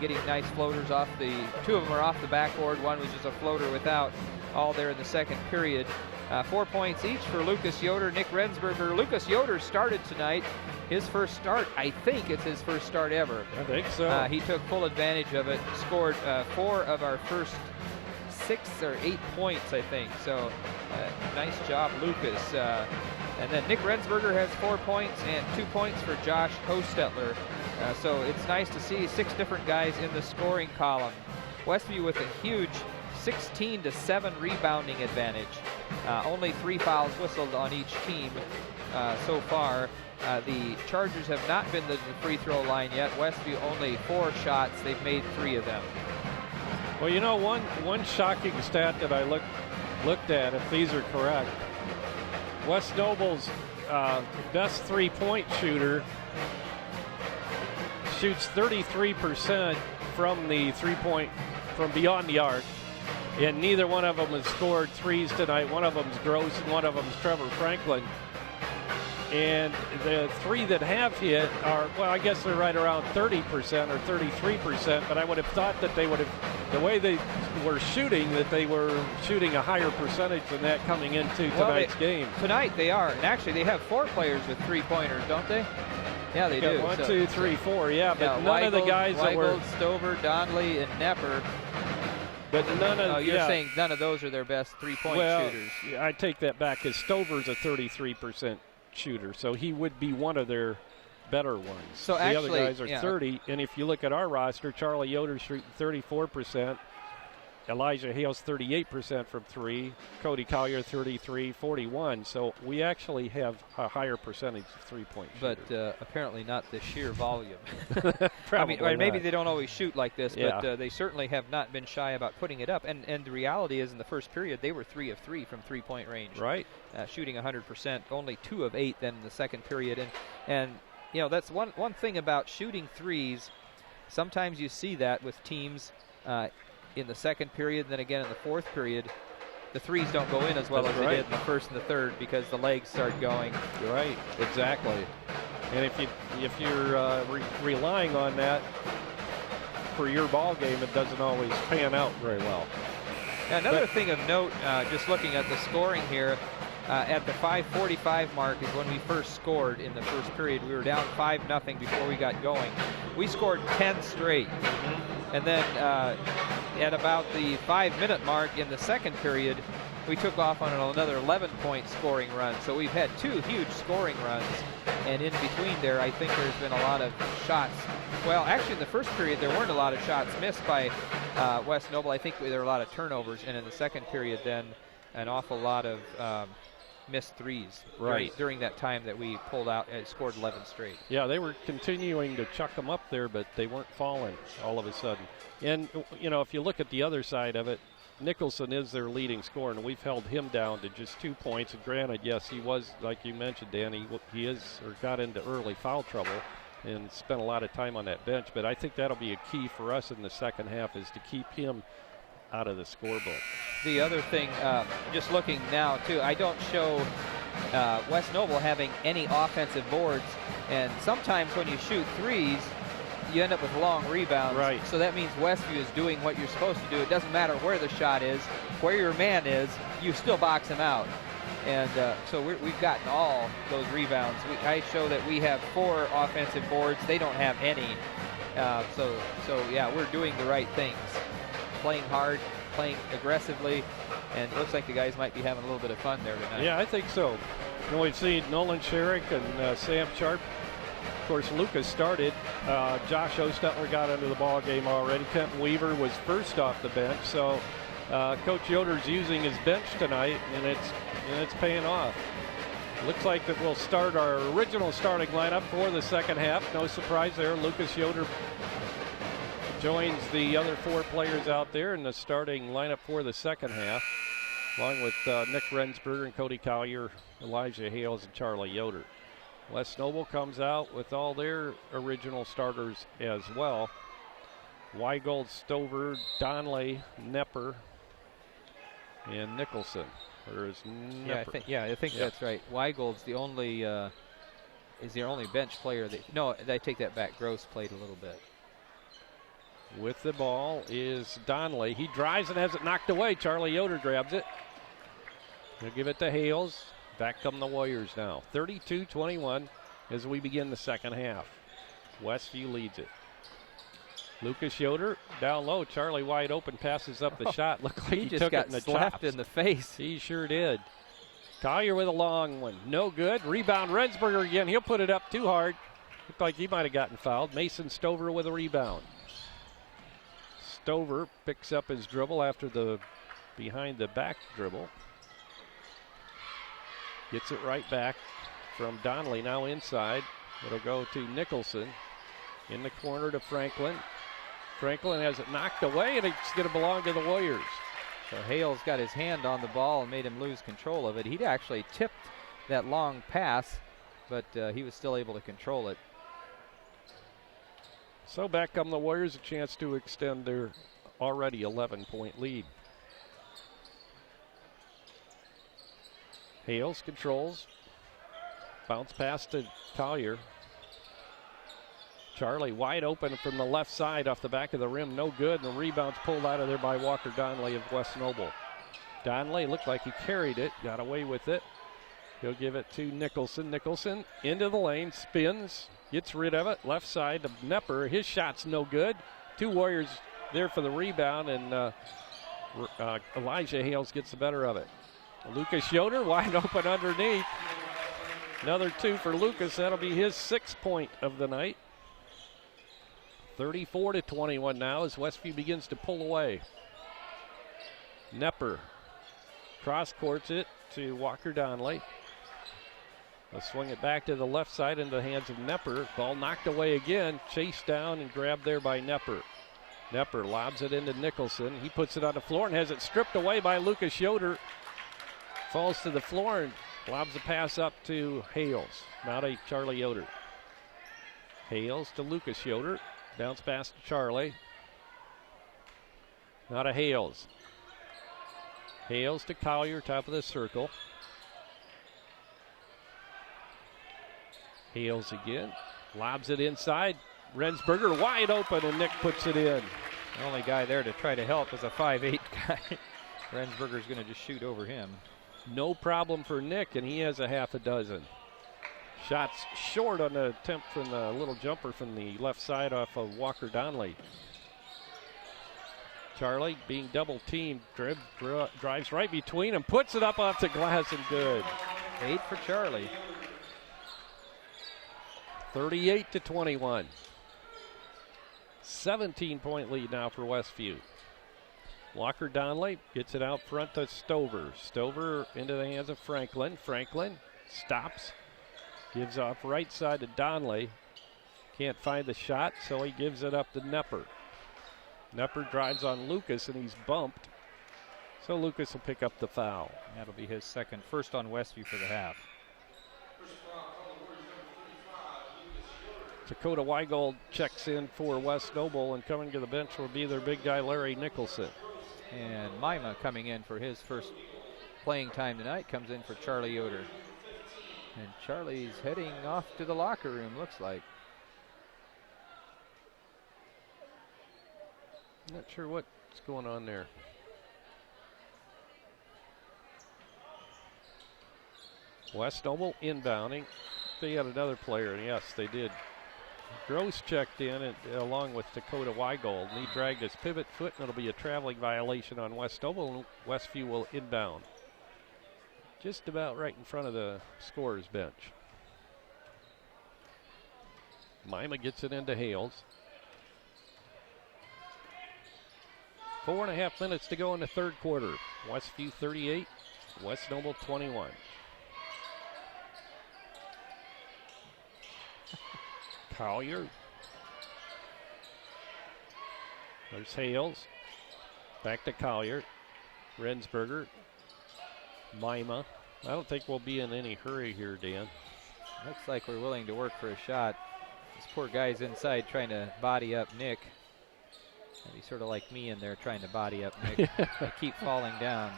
getting nice floaters off the. 2 of them are off the backboard. One was just a floater without. All there in the second period. 4 points each for Lucas Yoder, Nick Rensberger. Lucas Yoder started tonight. His first start, I think it's his first start ever. I think so. He took full advantage of it. Scored 4 of our first 6 or 8 points, I think. So nice job, Lucas. And then Nick Rensberger has 4 points and 2 points for Josh Hostetler. So it's nice to see 6 different guys in the scoring column. Westview with a huge 16-7 rebounding advantage. Only 3 fouls whistled on each team so far. The Chargers have not been to the free throw line yet. Westview only 4 shots. They've made 3 of them. Well, one shocking stat that I looked at, if these are correct, West Noble's best 3-point shooter shoots 33% from the from beyond the arc. And neither one of them has scored threes tonight. One of them's Gross and one of them's Trevor Franklin. And the three that have hit are, well, I guess they're right around 30% or 33%, but I would have thought that they would have, the way they were shooting, that they were shooting a higher percentage than that coming into tonight's game. Tonight they are, and actually they have 4 players with 3-pointers, don't they? Yeah, they do. 1, 2, 3, 4, yeah, but none of the guys that were... Stover, Donnelly, and Nepper. But none of... Oh, you're saying none of those are their best 3-point shooters. I take that back, because Stover's a 33% shooter, so he would be one of their better ones. So the actually, other guys are 30, and if you look at our roster, Charlie Yoder's shooting 34%, Elijah Hale's 38% from 3, Cody Collier 33, 41. So we actually have a higher percentage of 3-point shooters. But apparently not the sheer volume. Probably I mean, maybe they don't always shoot like this, yeah. but they certainly have not been shy about putting it up. And the reality is, in the first period, they were 3 of 3 from 3-point range. Right. Shooting 100%, only 2 of 8 then in the second period. And you know, that's one thing about shooting threes. Sometimes you see that with teams in the second period, then again in the fourth period, the threes don't go in as well as they did in the first and the third because the legs start going. You're right, exactly. And if you're relying on that for your ball game, it doesn't always pan out very well. Another thing of note, just looking at the scoring here, at the 5:45 mark is when we first scored in the first period. We were down 5-0 before we got going. We scored 10 straight. And then at about the 5-minute mark in the second period, we took off on another 11-point scoring run. So we've had 2 huge scoring runs. And in between there, I think there's been a lot of shots. Well, actually, in the first period, there weren't a lot of shots missed by West Noble. I think there were a lot of turnovers. And in the second period, then, an awful lot of missed threes during that time that we pulled out and scored 11 straight. Yeah, they were continuing to chuck them up there, but they weren't falling all of a sudden. And, you know, if you look at the other side of it, Nicholson is their leading scorer, and we've held him down to just 2 points. And granted, yes, he was, like you mentioned, Dan, he is or got into early foul trouble and spent a lot of time on that bench. But I think that'll be a key for us in the second half, is to keep him out of the scorebook. The other thing, just looking now too, I don't show West Noble having any offensive boards, and sometimes when you shoot threes, you end up with long rebounds. Right. So that means Westview is doing what you're supposed to do. It doesn't matter where the shot is, where your man is, you still box him out. And so we've gotten all those rebounds. I show that we have 4 offensive boards. They don't have any. So yeah, we're doing the right things. Playing hard, playing aggressively, and it looks like the guys might be having a little bit of fun there tonight. Yeah, I think so. You know, we've seen Nolan Sherrick and Sam Sharp. Of course, Lucas started. Josh Ostetler got into the ball game already. Kenton Weaver was first off the bench. So Coach Yoder's using his bench tonight, and it's paying off. Looks like that we'll start our original starting lineup for the second half. No surprise there. Lucas Yoder joins the other 4 players out there in the starting lineup for the second half, along with Nick Rensberger and Cody Collier, Elijah Hales, and Charlie Yoder. West Noble comes out with all their original starters as well. Weigold, Stover, Donley, Nepper, and Nicholson. Or is Nepper? I think that's right. Weigold's the only is the only bench player that. No, I take that back. Gross played a little bit. With the ball is Donley. He drives and has it knocked away. Charlie Yoder grabs it. He'll give it to Hales. Back come the Warriors now. 32-21 as we begin the second half. Westview leads it. Lucas Yoder down low. Charlie wide open, passes up the shot. Looked like he just took got it in the slapped chops. in the face. He sure did. Collier with a long one. No good. Rebound Rensberger again. He'll put it up too hard. Looked like he might have gotten fouled. Mason Stover with a rebound. Stover picks up his dribble after the behind the back dribble. Gets it right back from Donnelly, now inside. It'll go to Nicholson. In the corner to Franklin. Franklin has it knocked away, and it's going to belong to the Warriors. So Hales got his hand on the ball and made him lose control of it. He'd actually tipped that long pass, but he was still able to control it. So back come the Warriors, a chance to extend their already 11-point lead. Hales controls. Bounce pass to Collier. Charlie wide open from the left side off the back of the rim. No good. And the rebound's pulled out of there by Walker Donnelly of West Noble. Donnelly looked like he carried it. Got away with it. He'll give it to Nicholson. Nicholson into the lane. Spins. Gets rid of it. Left side to Nepper. His shot's no good. Two Warriors there for the rebound. And Elijah Hales gets the better of it. Lucas Yoder wide open underneath. Another two for Lucas. That'll be his 6th point of the night. 34-21 now as Westview begins to pull away. Nepper cross courts it to Walker Donnelly. They'll swing it back to the left side into the hands of Nepper. Ball knocked away again. Chased down and grabbed there by Nepper. Nepper lobs it into Nicholson. He puts it on the floor and has it stripped away by Lucas Yoder. Falls to the floor and lobs the pass up to Hales. Now to Charlie Yoder. Hales to Lucas Yoder. Bounce pass to Charlie. Now to Hales. Hales to Collier, top of the circle. Hales again. Lobs it inside. Rensberger wide open and Nick puts it in. The only guy there to try to help is a 5'8" guy. Rensberger's going to just shoot over him. No problem for Nick, and he has a half a dozen. Shots short on the attempt from the little jumper from the left side off of Walker Donnelly. Charlie being double teamed, drives right between them, puts it up off the glass and good. 8 for Charlie. 38-21. 17-point lead now for Westview. Walker Donnelly gets it out front to Stover. Stover into the hands of Franklin. Franklin stops. Gives off right side to Donnelly. Can't find the shot, so he gives it up to Nepper. Nepper drives on Lucas, and he's bumped. So Lucas will pick up the foul. That'll be his second, first on Westview for the half. Dakota Weigold checks in for West Noble, and coming to the bench will be their big guy, Larry Nicholson. And Mima coming in for his first playing time tonight, comes in for Charlie Yoder. And Charlie's heading off to the locker room, looks like. Not sure what's going on there. West Noble inbounding. They had another player, and yes, they did. Gross checked in along with Dakota Weigold, and he dragged his pivot foot, and it'll be a traveling violation on West Noble, and Westview will inbound. Just about right in front of the scorer's bench. Mima gets it into Hales. 4.5 minutes to go in the third quarter. Westview 38, West Noble 21. Collier. There's Hales. Back to Collier. Rensberger. Mima. I don't think we'll be in any hurry here, Dan. Looks like we're willing to work for a shot. This poor guy's inside trying to body up Nick. Maybe sort of like me in there trying to body up Nick. I keep falling down.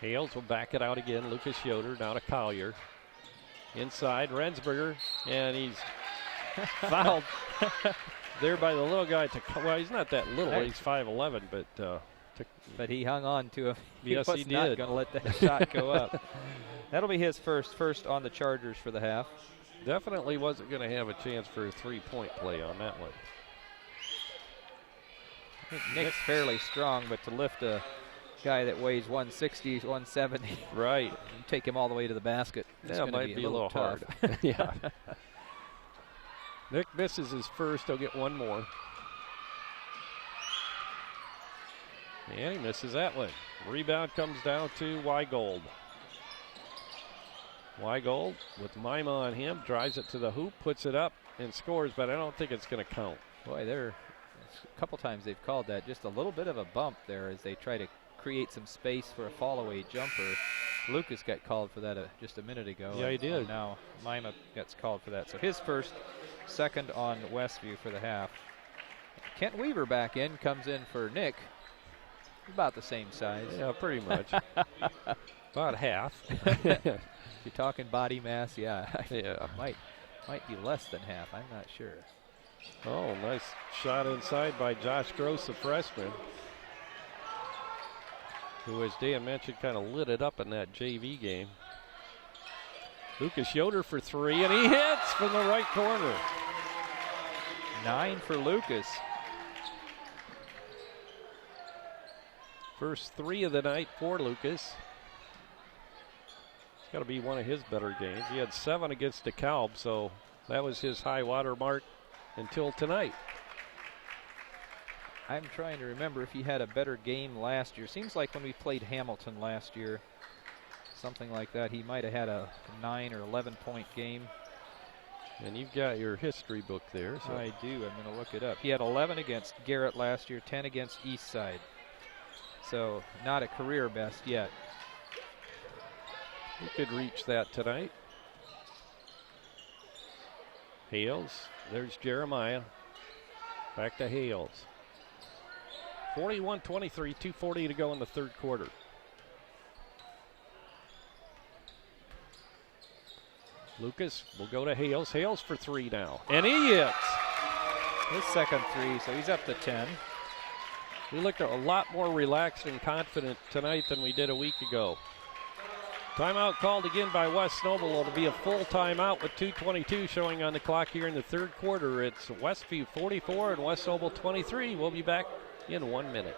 Hales will back it out again. Lucas Yoder now to Collier. Inside, Rensberger, and he's fouled there by the little guy. Well, he's not that little. He's 5'11", but he hung on to him. Yes, he did. Not going to let that shot go up. That'll be his first on the Chargers for the half. Definitely wasn't going to have a chance for a three-point play on that one. I think Nick's fairly strong, but to lift a guy that weighs 160, 170, right, take him all the way to the basket. That might be a little tough. hard. Yeah. Nick misses his first. He'll get one more. And he misses that one. Rebound comes down to Weigold. Weigold with Mima on him, drives it to the hoop, puts it up, and scores, but I don't think it's going to count. Boy, a couple times they've called that just a little bit of a bump there as they try to create some space for a fall-away jumper. Lucas got called for that just a minute ago. Yeah, he did. And now Mima gets called for that. So his first, second on Westview for the half. Kent Weaver back in, comes in for Nick. About the same size. Yeah, pretty much. About half. If you're talking body mass, yeah. Yeah. Might be less than half. I'm not sure. Oh, nice shot inside by Josh Gross, the freshman, who, as Dan mentioned, kind of lit it up in that JV game. Lucas Yoder for three, and he hits from the right corner. 9 for Lucas. First 3 of the night for Lucas. It's got to be one of his better games. He had 7 against DeKalb, so that was his high water mark until tonight. I'm trying to remember if he had a better game last year. Seems like when we played Hamilton last year, something like that, he might have had a 9 or 11 point game. And you've got your history book there. So I do. I'm going to look it up. He had 11 against Garrett last year, 10 against Eastside. So not a career best yet. he could reach that tonight. Hales, there's Jeremiah. Back to Hales. 41-23, 2:40 to go in the third quarter. Lucas will go to Hales. Hales for three now. And he hits. His second three, so he's up to 10. We looked a lot more relaxed and confident tonight than we did a week ago. Timeout called again by West Noble. It'll be a full timeout with 2:22 showing on the clock here in the third quarter. It's Westview 44 and West Noble 23. We'll be back in 1 minute.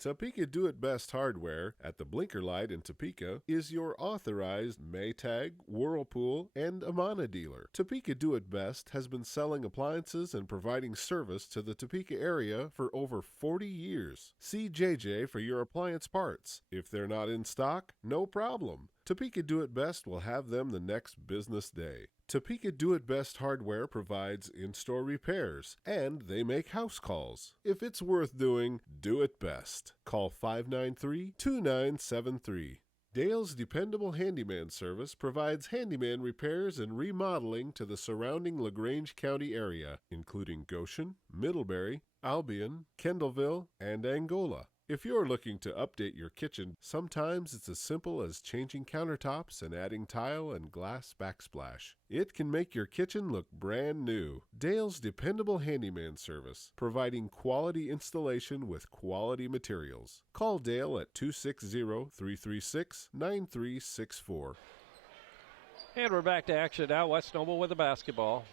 Topeka Do-It-Best Hardware at the Blinker Light in Topeka is your authorized Maytag, Whirlpool, and Amana dealer. Topeka Do-It-Best has been selling appliances and providing service to the Topeka area for over 40 years. See JJ for your appliance parts. If they're not in stock, no problem. Topeka Do-It-Best will have them the next business day. Topeka Do-It-Best Hardware provides in-store repairs, and they make house calls. If it's worth doing, do it best. Call 593-2973. Dale's Dependable Handyman Service provides handyman repairs and remodeling to the surrounding LaGrange County area, including Goshen, Middlebury, Albion, Kendallville, and Angola. If you're looking to update your kitchen, sometimes it's as simple as changing countertops and adding tile and glass backsplash. It can make your kitchen look brand new. Dale's Dependable Handyman Service, providing quality installation with quality materials. Call Dale at 260-336-9364. And we're back to action now. West Noble with the basketball.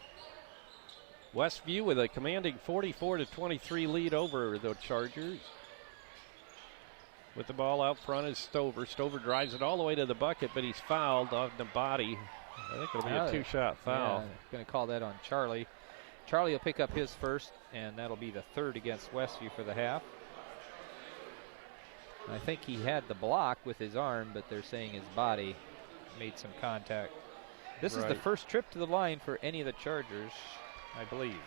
Westview with a commanding 44-23 lead over the Chargers. With the ball out front is Stover. Stover drives it all the way to the bucket, but he's fouled on the body. I think it'll be a two-shot foul. Yeah, going to call that on Charlie. Charlie will pick up his first, and that'll be the third against Westview for the half. I think he had the block with his arm, but they're saying his body made some contact. This is the first trip to the line for any of the Chargers, I believe.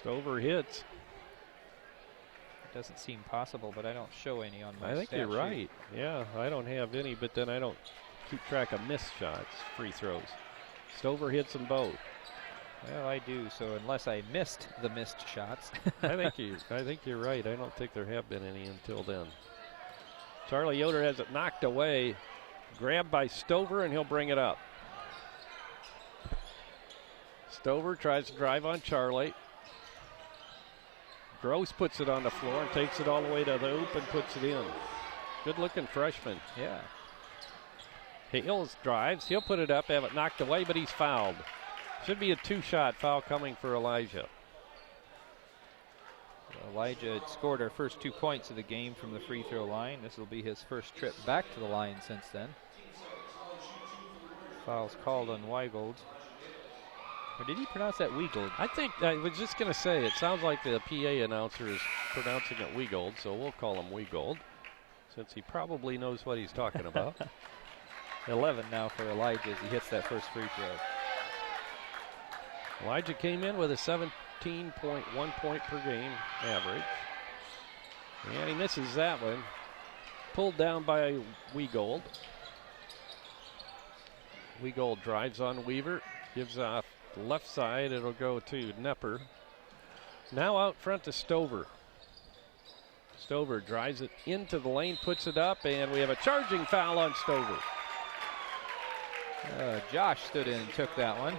Stover hits. Doesn't seem possible, but I don't show any on my I think stat you're sheet. right. Yeah, I don't have any, but then I don't keep track of missed shots, free throws. Stover hits them both. Well, I do, so unless I missed the missed shots. I think you're right. I don't think there have been any until then. Charlie Yoder has it knocked away. Grabbed by Stover, and he'll bring it up. Stover tries to drive on Charlie. Gross puts it on the floor and takes it all the way to the hoop and puts it in. Good-looking freshman. Yeah. Hales drives. He'll put it up, have it knocked away, but he's fouled. Should be a two-shot foul coming for Elijah. Elijah had scored our first 2 points of the game from the free throw line. This will be his first trip back to the line since then. Foul's called on Weigold. Or did he pronounce that Weigold? I think, I was just going to say, it sounds like the PA announcer is pronouncing it Weigold, so we'll call him Weigold, since he probably knows what he's talking about. 11 now for Elijah as he hits that first free throw. Elijah came in with a 17.1 point per game average. And he misses that one. Pulled down by Wegold. Wegold drives on Weaver. Gives off the left side. It'll go to Nepper. Now out front to Stover. Stover drives it into the lane, puts it up, and we have a charging foul on Stover. Josh stood in and took that one.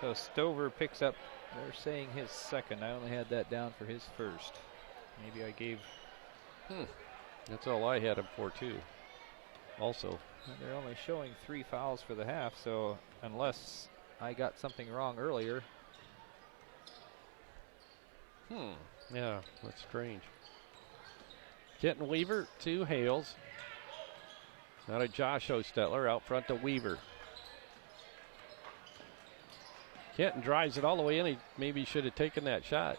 So Stover picks up, they're saying his second. I only had that down for his first. Maybe I gave... That's all I had him for, too. Also. And they're only showing 3 fouls for the half, so unless I got something wrong earlier. Yeah, that's strange. Kenton Weaver to Hales. Now to Josh Hostetler, out front to Weaver. Kenton drives it all the way in. He maybe should have taken that shot.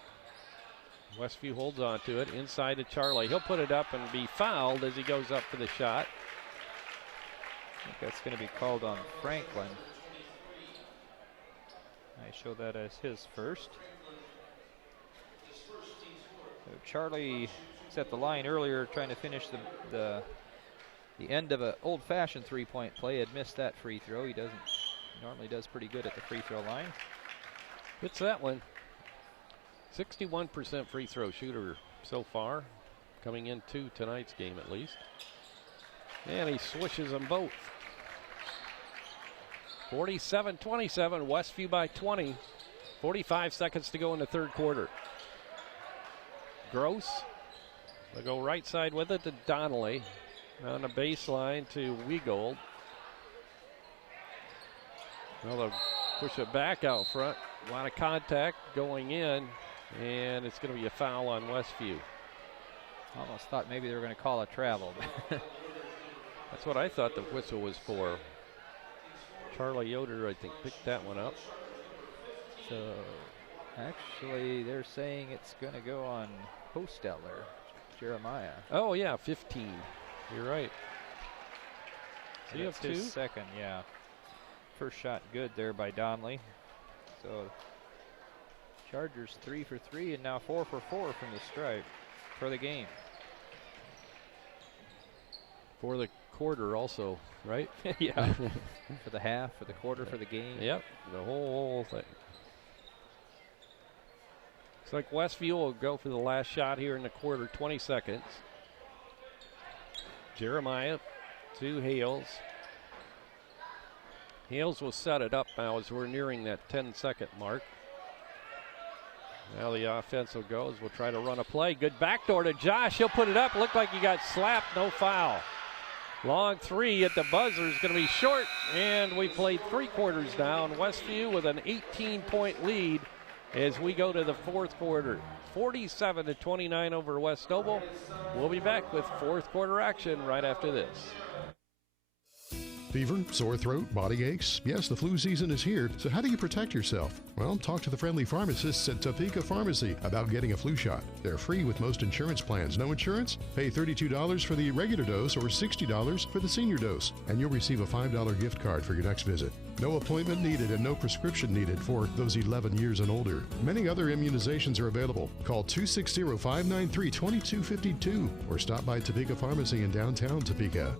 Westview holds on to it. Inside to Charlie. He'll put it up and be fouled as he goes up for the shot. I think that's going to be called on Franklin. I show that as his first. So Charlie set the line earlier trying to finish the end of an old-fashioned three-point play. Had missed that free throw. He normally does pretty good at the free throw line. Hits that one. 61% free throw shooter so far, coming into tonight's game at least. And he swishes them both. 47-27, Westview by 20. 45 seconds to go in the third quarter. Gross. They'll go right side with it to Donnelly. On the baseline to Wegold. Well, they'll push it back out front. A lot of contact going in, and it's going to be a foul on Westview. Almost thought maybe they were going to call a travel. That's what I thought the whistle was for. Charlie Yoder, I think, picked that one up. So, actually, they're saying it's going to go on Hostetler, Jeremiah. Oh, yeah, 15. You're right. So you have two? His second, yeah. First shot good there by Donnelly. So Chargers 3 for 3 and now 4 for 4 from the stripe for the game. For the quarter also, right? Yeah. For the half, for the quarter, for the game. Yep, the whole thing. Looks like Westview will go for the last shot here in the quarter, 20 seconds. Jeremiah to Hales. Hales will set it up now as we're nearing that 10-second mark. Now the offense will go as we'll try to run a play. Good backdoor to Josh. He'll put it up. Looked like he got slapped. No foul. Long three at the buzzer is going to be short. And we played 3 quarters down. Westview with an 18-point lead as we go to the fourth quarter. 47-29 over West Noble. We'll be back with fourth quarter action right after this. Fever, sore throat, body aches. Yes, the flu season is here, so how do you protect yourself? Well, talk to the friendly pharmacists at Topeka Pharmacy about getting a flu shot. They're free with most insurance plans. No insurance? Pay $32 for the regular dose or $60 for the senior dose, and you'll receive a $5 gift card for your next visit. No appointment needed and no prescription needed for those 11 years and older. Many other immunizations are available. Call 260-593-2252 or stop by Topeka Pharmacy in downtown Topeka.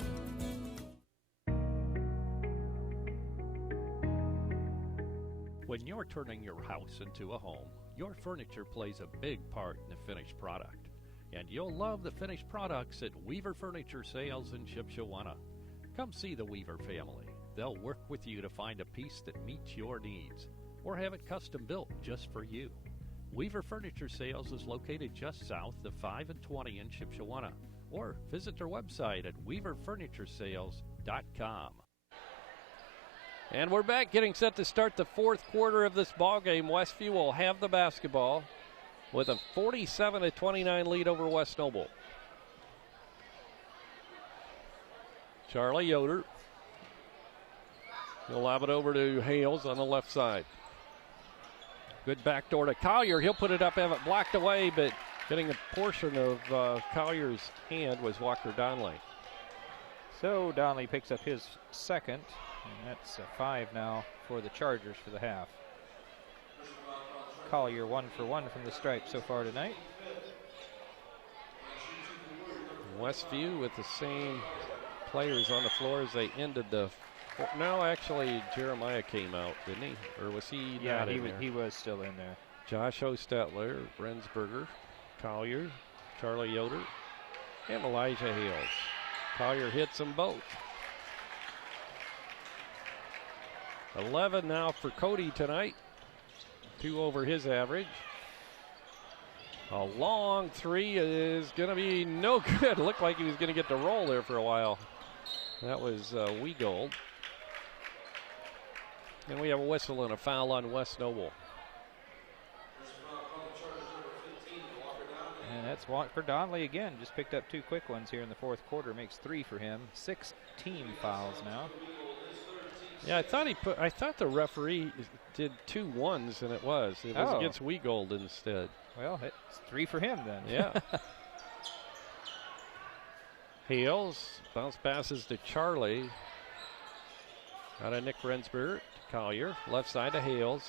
When you're turning your house into a home, your furniture plays a big part in the finished product. And you'll love the finished products at Weaver Furniture Sales in Shipshewana. Come see the Weaver family. They'll work with you to find a piece that meets your needs or have it custom built just for you. Weaver Furniture Sales is located just south of 5 and 20 in Shipshewana, or visit their website at weaverfurnituresales.com. And we're back, getting set to start the fourth quarter of this ball game. Westview will have the basketball with a 47-29 lead over West Noble. Charlie Yoder. He'll lob it over to Hales on the left side. Good backdoor to Collier. He'll put it up, have it blocked away, but getting a portion of Collier's hand was Walker Donnelly. So Donnelly picks up his second. And that's a 5 now for the Chargers for the half. Collier 1 for 1 from the stripe so far tonight. Westview with the same players on the floor as they ended the. No, actually, Jeremiah came out, didn't he? Or was he not in there? He was still in there. Josh Hostetler, Rensberger, Collier, Charlie Yoder, and Elijah Hales. Collier hits them both. 11 now for Cody tonight. 2 over his average. A long 3 is going to be no good. Looked like he was going to get the roll there for a while. That was Wegold. And we have a whistle and a foul on West Noble. And that's Walker Donnelly again. Just picked up 2 quick ones here in the fourth quarter. Makes 3 for him. 6 team fouls now. Yeah, I thought the referee did 2 1s, and it was against Wegold instead. Well, it's 3 for him then. Yeah. Hales bounce passes to Charlie. Out of Nick Rensberger to Collier. Left side to Hales.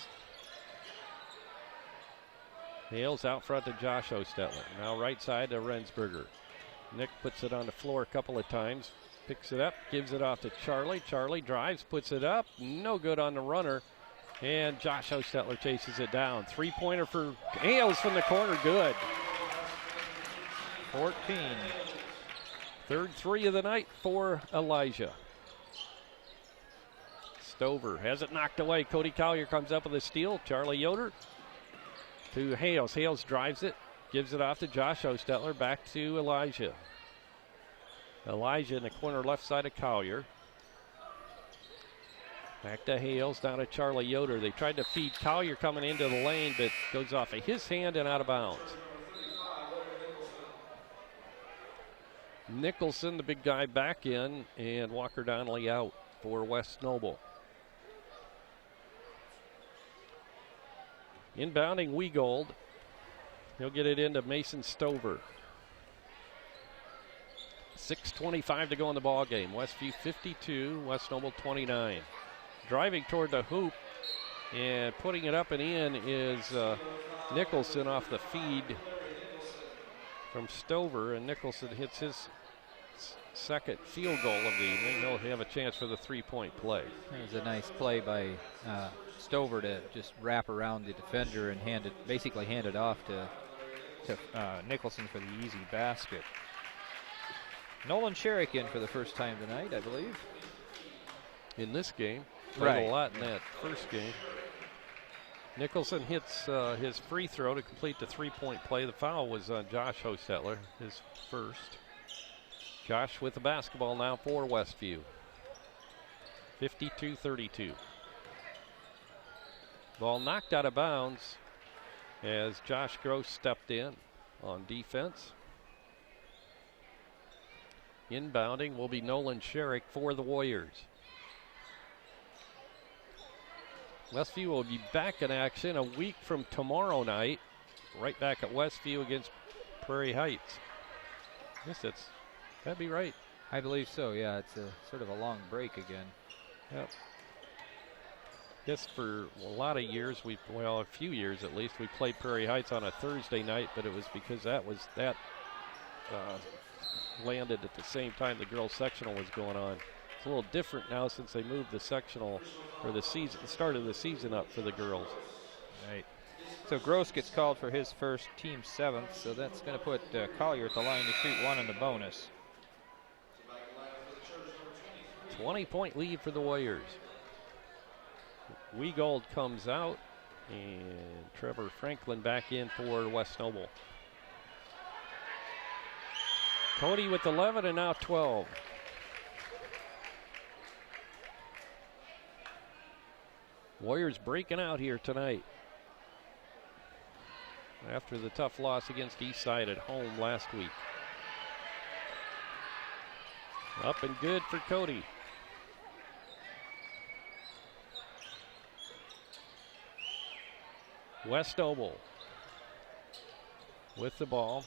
Hales out front to Josh Hostetler. Now right side to Rensberger. Nick puts it on the floor a couple of times. Picks it up, gives it off to Charlie. Charlie drives, puts it up. No good on the runner. And Josh Hostetler chases it down. 3-pointer for Hales from the corner. Good. 14. Third 3 of the night for Elijah. Stover has it knocked away. Cody Collier comes up with a steal. Charlie Yoder to Hales. Hales drives it, gives it off to Josh Hostetler. Back to Elijah. Elijah in the corner left side of Collier. Back to Hales, down to Charlie Yoder. They tried to feed Collier coming into the lane, but goes off of his hand and out of bounds. Nicholson, the big guy, back in, and Walker Donnelly out for West Noble. Inbounding Wegold. He'll get it into Mason Stover. 6:25 to go in the ball game. Westview 52, West Noble 29. Driving toward the hoop and putting it up and in is Nicholson off the feed from Stover, and Nicholson hits his second field goal of the evening. He'll have a chance for the 3-point play. It was a nice play by Stover to just wrap around the defender and basically hand it off to Nicholson for the easy basket. Nolan Sherrick in for the first time tonight, I believe. In this game. Played a lot in that first game. Nicholson hits his free throw to complete the 3-point play. The foul was on Josh Hostetler, his first. Josh with the basketball now for Westview. 52-32. Ball knocked out of bounds as Josh Gross stepped in on defense. Inbounding will be Nolan Sherrick for the Warriors. Westview will be back in action a week from tomorrow night, right back at Westview against Prairie Heights. I guess that'd be right. I believe so, yeah. It's a sort of a long break again. Yep. Guess for a lot of years, a few years at least, we played Prairie Heights on a Thursday night, but it was because that landed at the same time the girls sectional was going on. It's a little different now since they moved the sectional or the start of the season up for the girls. Right. So Gross gets called for his first team 7th, so that's going to put Collier at the line to shoot 1 in the bonus. 20-point lead for the Warriors. Wegold comes out, and Trevor Franklin back in for West Noble. Cody with 11 and now 12. Warriors breaking out here tonight after the tough loss against Eastside at home last week. Up and good for Cody. West Noble with the ball.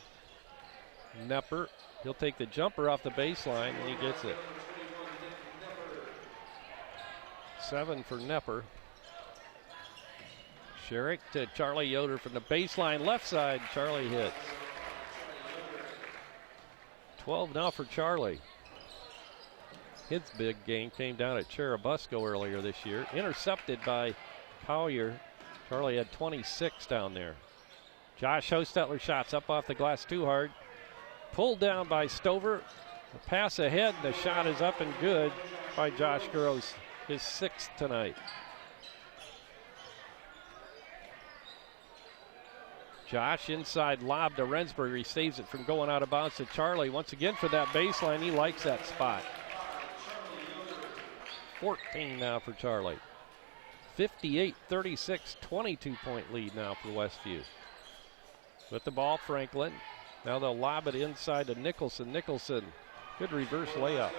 Nepper, he'll take the jumper off the baseline and he gets it. 7 for Nepper. Sherrick to Charlie Yoder from the baseline left side. Charlie hits. 12 now for Charlie. His big game came down at Cherubusco earlier this year. Intercepted by Collier. Charlie had 26 down there. Josh Hostetler shots up off the glass too hard. Pulled down by Stover. The pass ahead, the shot is up and good by Josh Gross. His 6th tonight. Josh inside lob to Rensburg. He saves it from going out of bounds to Charlie. Once again for that baseline, he likes that spot. 14 now for Charlie. 58-36, 22-point lead now for Westview. With the ball, Franklin. Now they'll lob it inside to Nicholson. Nicholson, good reverse layup.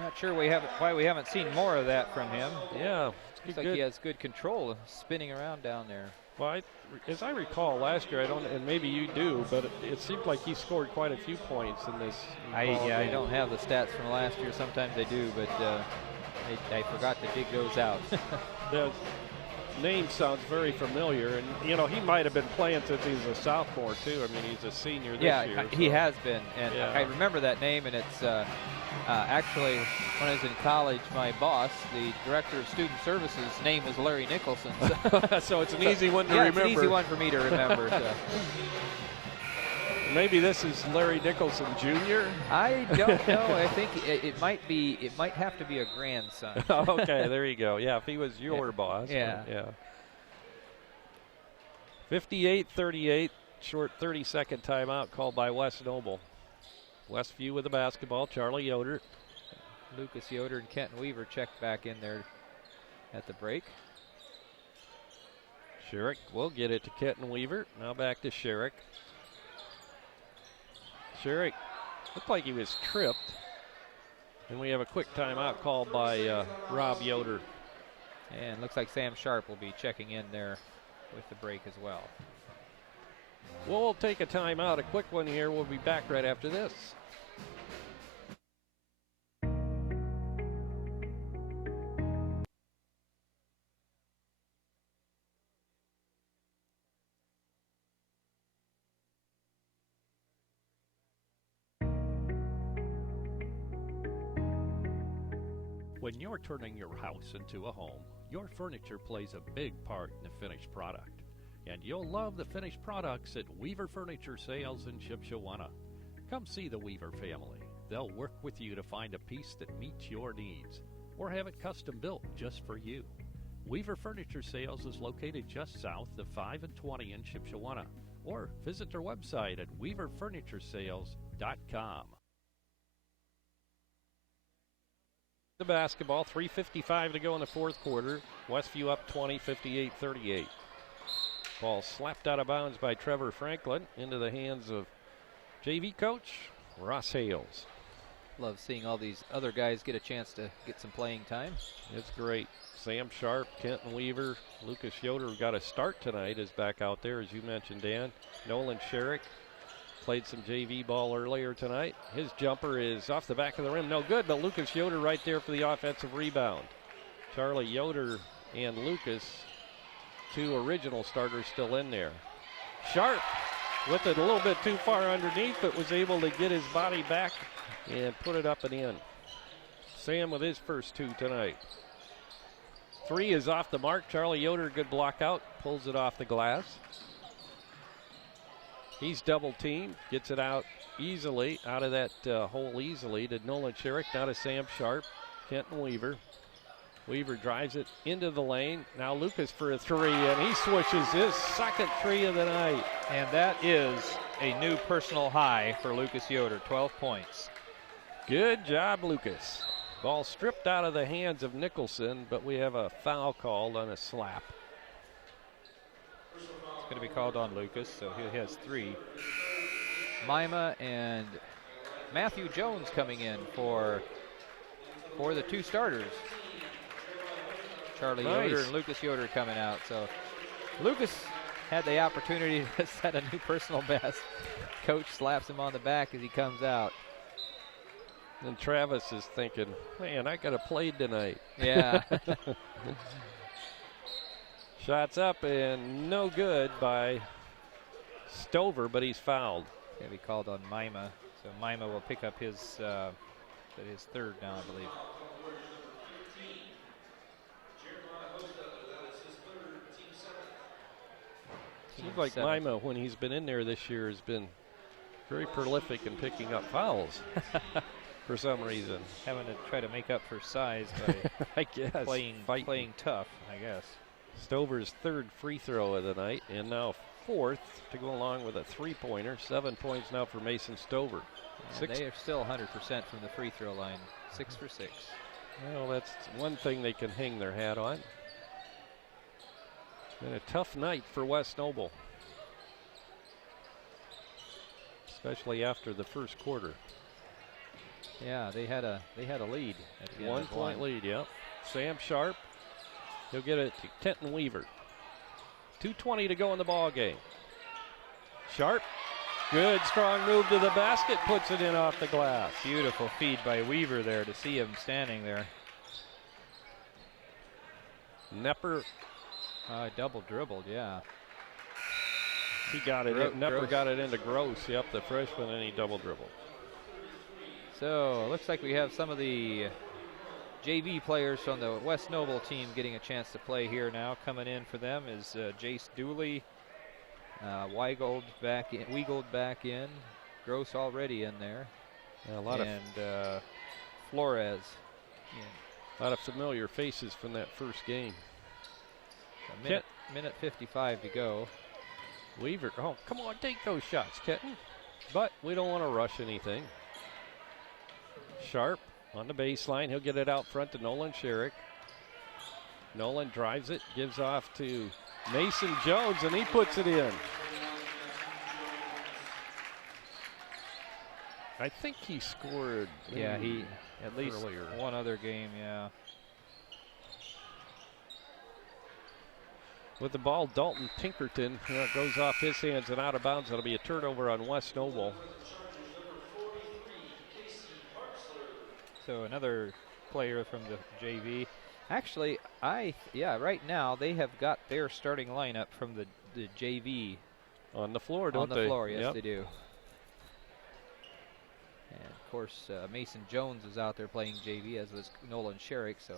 Not sure why we haven't seen more of that from him. Yeah. Looks like he has good control of spinning around down there. Well, as I recall last year, and maybe you do, but it seemed like he scored quite a few points in this. I don't have the stats from last year. Sometimes I do, but I forgot to dig those out. The name sounds very familiar, and you know he might have been playing since he's a sophomore too. I mean, he's a senior this year. Yeah, he has been, and I remember that name, and it's actually when I was in college, my boss, the director of student services, name was Larry Nicholson. So it's an easy one to remember. It's an easy one for me to remember. So. Maybe this is Larry Nicholson Jr. I don't know. I think it might have to be a grandson. Okay, there you go. Yeah, if he was your boss. Yeah. Yeah. 58-38, short 30-second timeout called by West Noble. Westview with the basketball. Charlie Yoder. Lucas Yoder and Kenton Weaver checked back in there at the break. Sherrick will get it to Kenton Weaver. Now back to Sherrick. Sherrick looked like he was tripped. And we have a quick timeout called by Rob Yoder. And looks like Sam Sharp will be checking in there with the break as well. We'll take a timeout, a quick one here. We'll be back right after this. When you're turning your house into a home, your furniture plays a big part in the finished product. And you'll love the finished products at Weaver Furniture Sales in Shipshewana. Come see the Weaver family. They'll work with you to find a piece that meets your needs, or have it custom built just for you. Weaver Furniture Sales is located just south of 5 and 20 in Shipshewana, or visit their website at weaverfurnituresales.com. The basketball, 3:55 to go in the fourth quarter. Westview up 20, 58-38. Ball slapped out of bounds by Trevor Franklin into the hands of JV coach Ross Hales. Love seeing all these other guys get a chance to get some playing time. It's great. Sam Sharp, Kenton Weaver, Lucas Yoder got a start tonight is back out there, as you mentioned, Dan. Nolan Sherrick played some JV ball earlier tonight. His jumper is off the back of the rim. No good, but Lucas Yoder right there for the offensive rebound. Charlie Yoder and Lucas, two original starters still in there. Sharp with it a little bit too far underneath, but was able to get his body back and put it up and in. Sam with his first two tonight. Three is off the mark. Charlie Yoder, good block out, pulls it off the glass. He's double teamed, gets it out easily, out of that hole easily to Nolan Sherrick, now to Sam Sharp, Kenton Weaver. Weaver drives it into the lane. Now Lucas for a three, and he swishes his second three of the night. And that is a new personal high for Lucas Yoder, 12 points. Good job, Lucas. Ball stripped out of the hands of Nicholson, but we have a foul called on a slap. It's going to be called on Lucas, so he has three. Mima and Matthew Jones coming in for the two starters. Charlie Yoder and Lucas Yoder coming out. So Lucas had the opportunity to set a new personal best. Coach slaps him on the back as he comes out. And Travis is thinking, man, I could have played tonight. Yeah. Shots up and no good by Stover, but he's fouled. Going to be called on Mima. So Mima will pick up his third now, I believe. Seems like Mima, when he's been in there this year, has been very prolific in picking up fouls for some reason. Having to try to make up for size by I guess playing tough, I guess. Stover's third free throw of the night, and now fourth to go along with a three-pointer. 7 points now for Mason Stover. They are still 100% from the free throw line. 6 for 6. Well, that's one thing they can hang their hat on. And a tough night for West Noble, especially after the first quarter. Yeah, they had a lead at the end. 1 point lead, yep. Sam Sharp, he'll get it to Kenton Weaver. 2:20 to go in the ball game. Sharp, good strong move to the basket, puts it in off the glass. Beautiful feed by Weaver there to see him standing there. Nepper, double dribbled, yeah. he got it. Nepper got it into Gross, yep, the freshman, and he double dribbled. So looks like we have some of the JV players from the West Noble team getting a chance to play here now. Coming in for them is Jace Dooley, Weigald back in, Gross already in there, Flores. A lot of familiar faces from that first game. Minute 55 to go. Weaver, oh, come on, take those shots, Kenton. But we don't want to rush anything. Sharp on the baseline. He'll get it out front to Nolan Sherrick. Nolan drives it, gives off to Mason Jones, and he puts it in. I think he scored. Yeah, he at least earlier. one other game, yeah. With the ball, Dalton Pinkerton goes off his hands and out of bounds. It'll be a turnover on West Noble. So another player from the JV. Actually, right now they have got their starting lineup from the JV on the floor, don't they? On the floor, yes, yep. They do. And of course, Mason Jones is out there playing JV, as was Nolan Sherrick. So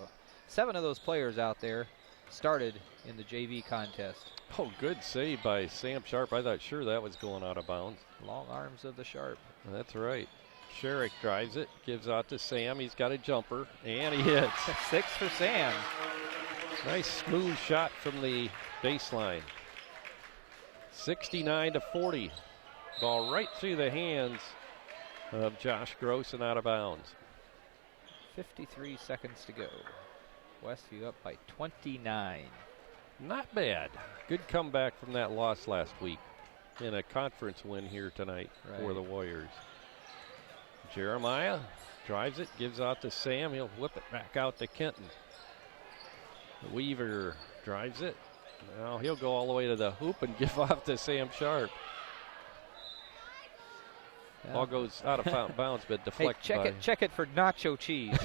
7 of those players out there started in the JV contest. Oh, good save by Sam Sharp. I thought sure that was going out of bounds. Long arms of the Sharp. That's right. Sherrick drives it, gives out to Sam. He's got a jumper, and he hits. 6 for Sam. Nice smooth shot from the baseline. 69-40. Ball right through the hands of Josh Gross and out of bounds. 53 seconds to go. Westview up by 29. Not bad. Good comeback from that loss last week. And a conference win here tonight for the Warriors. Jeremiah drives it, gives out to Sam. He'll whip it back out to Kenton. Weaver drives it. Now he'll go all the way to the hoop and give off to Sam Sharp. Yeah. Ball goes out of bounds, but deflected. Hey, check it for nacho cheese.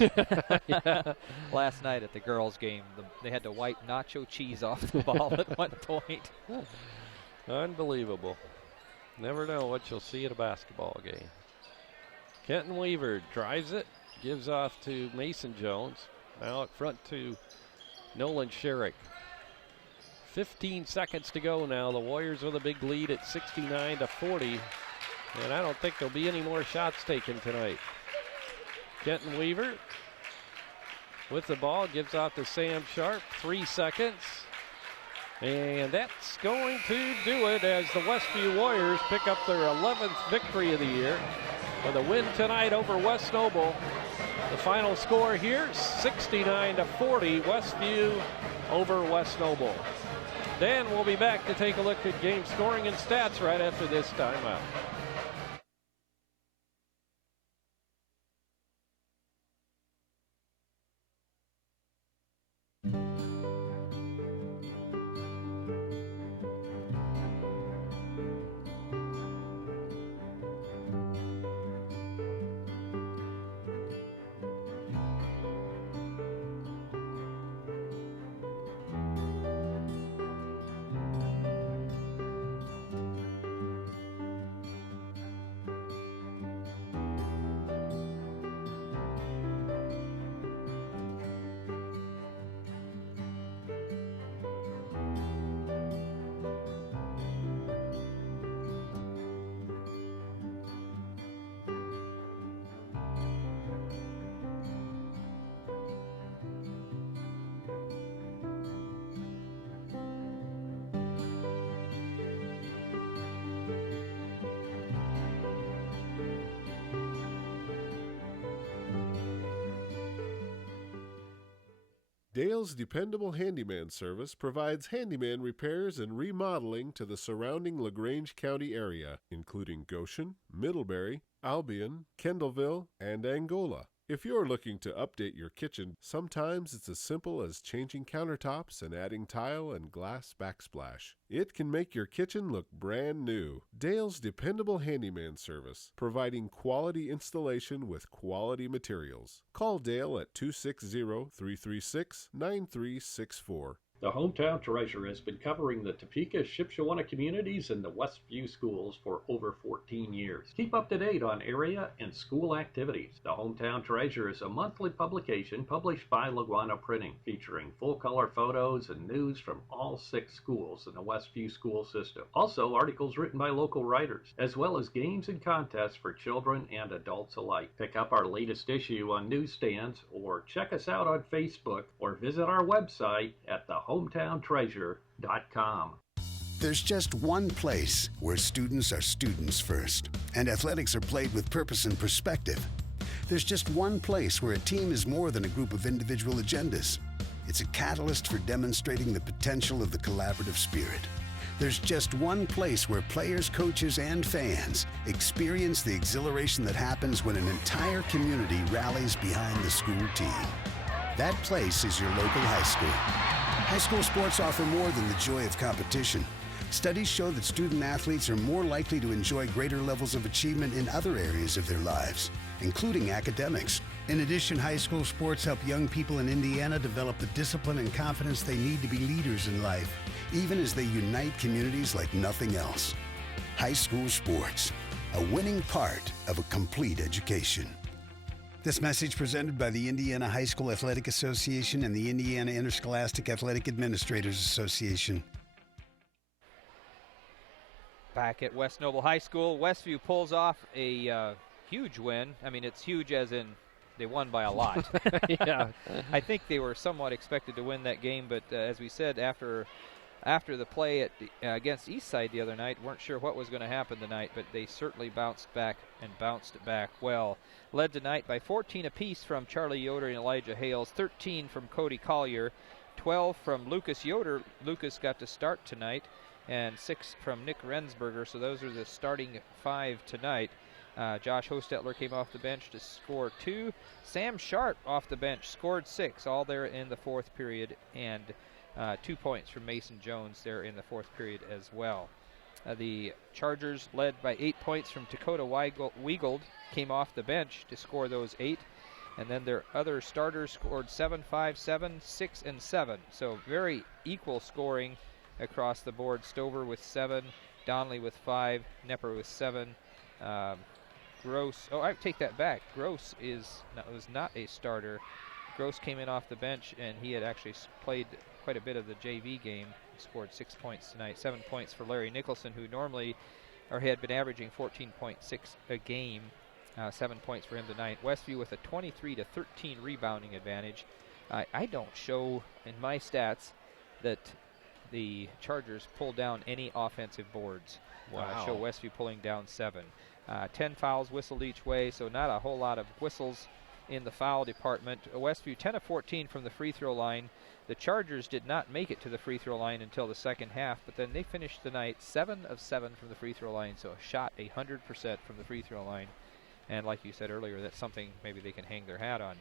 Last night at the girls' game, they had to wipe nacho cheese off the ball at one point. Unbelievable. Never know what you'll see at a basketball game. Kenton Weaver drives it, gives off to Mason Jones. Now up front to Nolan Sherrick. 15 seconds to go now. The Warriors with a big lead at 69-40. And I don't think there'll be any more shots taken tonight. Kenton Weaver with the ball, gives off to Sam Sharp. 3 seconds. And that's going to do it as the Westview Warriors pick up their 11th victory of the year with a win tonight over West Noble. The final score here, 69-40, Westview over West Noble. Dan will be back to take a look at game scoring and stats right after this timeout. Dale's dependable handyman service provides handyman repairs and remodeling to the surrounding LaGrange County area, including Goshen, Middlebury, Albion, Kendallville, and Angola. If you're looking to update your kitchen, sometimes it's as simple as changing countertops and adding tile and glass backsplash. It can make your kitchen look brand new. Dale's dependable handyman service, providing quality installation with quality materials. Call Dale at 260-336-9364. The Hometown Treasure has been covering the Topeka, Shipshewana communities and the Westview schools for over 14 years. Keep up to date on area and school activities. The Hometown Treasure is a monthly publication published by Laguana Printing, featuring full-color photos and news from all 6 schools in the Westview school system. Also, articles written by local writers, as well as games and contests for children and adults alike. Pick up our latest issue on newsstands, or check us out on Facebook, or visit our website at thehometowntreasure.com. There's just one place where students are students first, and athletics are played with purpose and perspective. There's just one place where a team is more than a group of individual agendas. It's a catalyst for demonstrating the potential of the collaborative spirit. There's just one place where players, coaches, and fans experience the exhilaration that happens when an entire community rallies behind the school team. That place is your local high school. High school sports offer more than the joy of competition. Studies show that student athletes are more likely to enjoy greater levels of achievement in other areas of their lives, including academics. In addition, high school sports help young people in Indiana develop the discipline and confidence they need to be leaders in life, even as they unite communities like nothing else. High school sports, a winning part of a complete education. This message presented by the Indiana High School Athletic Association and the Indiana Interscholastic Athletic Administrators Association. Back at West Noble High School, Westview pulls off a huge win. I mean, it's huge as in they won by a lot. Yeah. I think they were somewhat expected to win that game, but as we said, after the play against Eastside the other night, weren't sure what was going to happen tonight, but they certainly bounced back well. Led tonight by 14 apiece from Charlie Yoder and Elijah Hales, 13 from Cody Collier, 12 from Lucas Yoder. Lucas got to start tonight, and 6 from Nick Rensberger, so those are the starting 5 tonight. Josh Hostetler came off the bench to score 2. Sam Sharp off the bench scored 6, all there in the 4th period, and 2 points from Mason Jones there in the 4th period as well. The Chargers led by 8 points from Dakota Weigeld, came off the bench to score those 8. And then their other starters scored 7, 5, 7, 6, and 7. So very equal scoring across the board. Stover with 7, Donnelly with 5, Nepper with 7. Gross, I take that back. Gross was not a starter. Gross came in off the bench, and he had actually played quite a bit of the JV game. He scored 6 points tonight. 7 points for Larry Nicholson, who normally had been averaging 14.6 a game. 7 points for him tonight. Westview with a 23-13 rebounding advantage. I don't show in my stats that the Chargers pulled down any offensive boards. Wow. Show Westview pulling down 7. 10 fouls whistled each way, so not a whole lot of whistles in the foul department. Westview 10 of 14 from the free throw line. The Chargers did not make it to the free throw line until the second half, but then they finished the night 7 of 7 from the free throw line, so shot 100% from the free throw line. And like you said earlier, that's something maybe they can hang their hat on.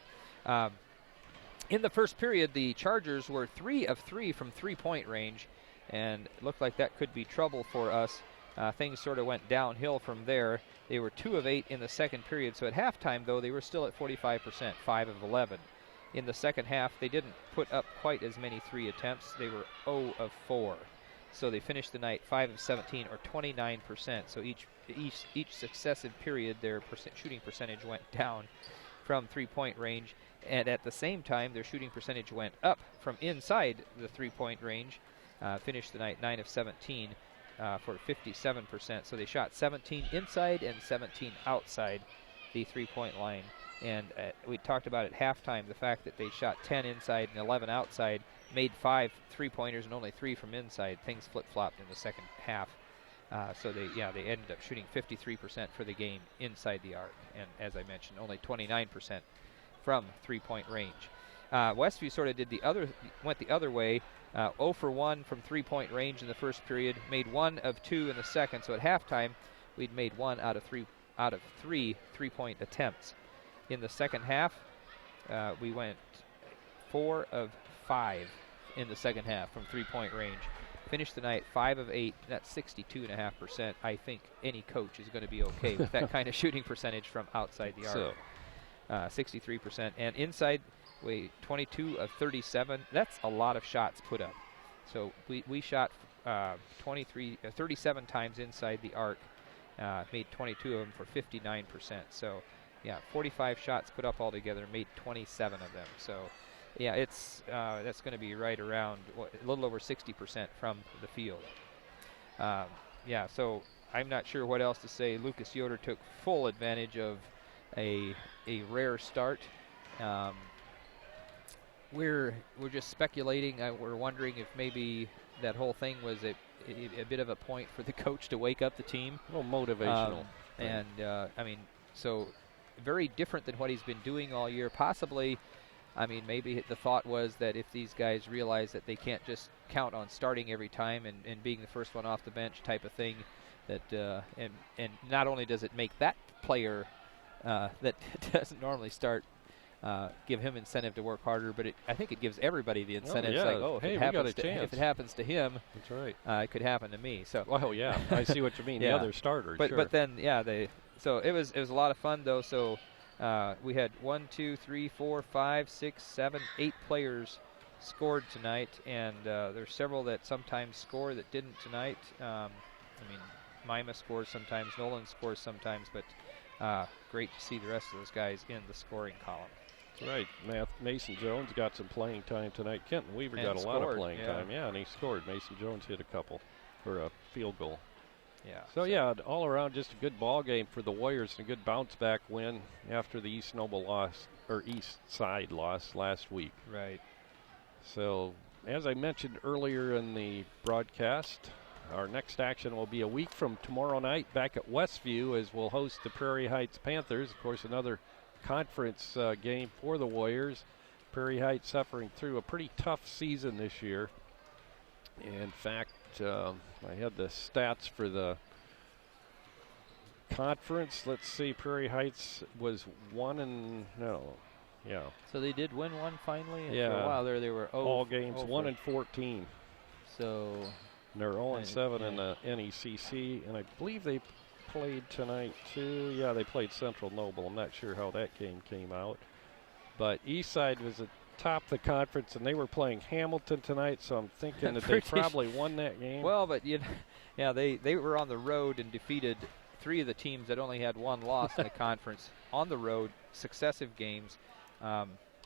In the first period, the Chargers were 3 of 3 from three-point range, and it looked like that could be trouble for us. Things sort of went downhill from there. They were 2 of 8 in the second period, so at halftime, though, they were still at 45%, 5 of 11. In the second half, they didn't put up quite as many 3 attempts. They were 0 of 4. So they finished the night 5 of 17, or 29%. So each successive period, their shooting percentage went down from three-point range, and at the same time, their shooting percentage went up from inside the three-point range. Finished the night 9 of 17 for 57%. So they shot 17 inside and 17 outside the three-point line. And we talked about at halftime the fact that they shot 10 inside and 11 outside, made 5 three-pointers and only 3 from inside. Things flip-flopped in the second half. So they ended up shooting 53% for the game inside the arc. And as I mentioned, only 29% from three-point range. Westview sort of went the other way. 0 for 1 from 3-point range in the first period, made 1 of 2 in the second. So at halftime, we'd made 1 out of 3 3-point attempts. In the second half, we went 4 of 5 in the second half from 3-point range. Finished the night 5 of 8. That's 62.5%. I think any coach is going to be okay with that kind of shooting percentage from outside the arc. So 63%. And inside, 22 of 37. That's a lot of shots put up. So we shot 37 times inside the arc, made 22 of them for 59%. So yeah, 45 shots put up altogether, made 27 of them. So yeah, that's going to be right around a little over 60% from the field. Yeah, so I'm not sure what else to say. Lucas Yoder took full advantage of a rare start. We're just speculating. We're wondering if maybe that whole thing was a bit of a point for the coach to wake up the team. A little motivational. And I mean, so very different than what he's been doing all year. Possibly, I mean, maybe the thought was that if these guys realize that they can't just count on starting every time and being the first one off the bench type of thing, that and not only does it make that player that doesn't normally start give him incentive to work harder, but I think it gives everybody the incentive. Yeah. Like, oh, hey, if it happens to him, that's right. it could happen to me. So, well, yeah, I see what you mean. Yeah. The other starters, but sure. but then so it was a lot of fun though. So we had 1, 2, 3, 4, 5, 6, 7, 8 players scored tonight, and there's several that sometimes score that didn't tonight. I mean, Mima scores sometimes, Nolan scores sometimes, but great to see the rest of those guys in the scoring column. That's right. Mason Jones got some playing time tonight. Kenton Weaver And got a lot of scored, playing yeah. time. Yeah, and he scored. Mason Jones hit a couple for a field goal. Yeah. So yeah, all around just a good ball game for the Warriors and a good bounce back win after the East Side loss last week. Right. So as I mentioned earlier in the broadcast, our next action will be a week from tomorrow night back at Westview as we'll host the Prairie Heights Panthers. Of course, another conference game for the Warriors. Prairie Heights suffering through a pretty tough season this year. In fact, I had the stats for the conference. Let's see, Prairie Heights was So they did win one finally. And yeah. For a while there, they were all games 1-14. So they're 0-7 in the NECC, and I believe they played tonight too. Yeah, they played Central Noble. I'm not sure how that game came out, but Eastside was at top of the conference, and they were playing Hamilton tonight. So I'm thinking that they probably won that game. Well, but they were on the road and defeated 3 of the teams that only had 1 loss in the conference on the road, successive games.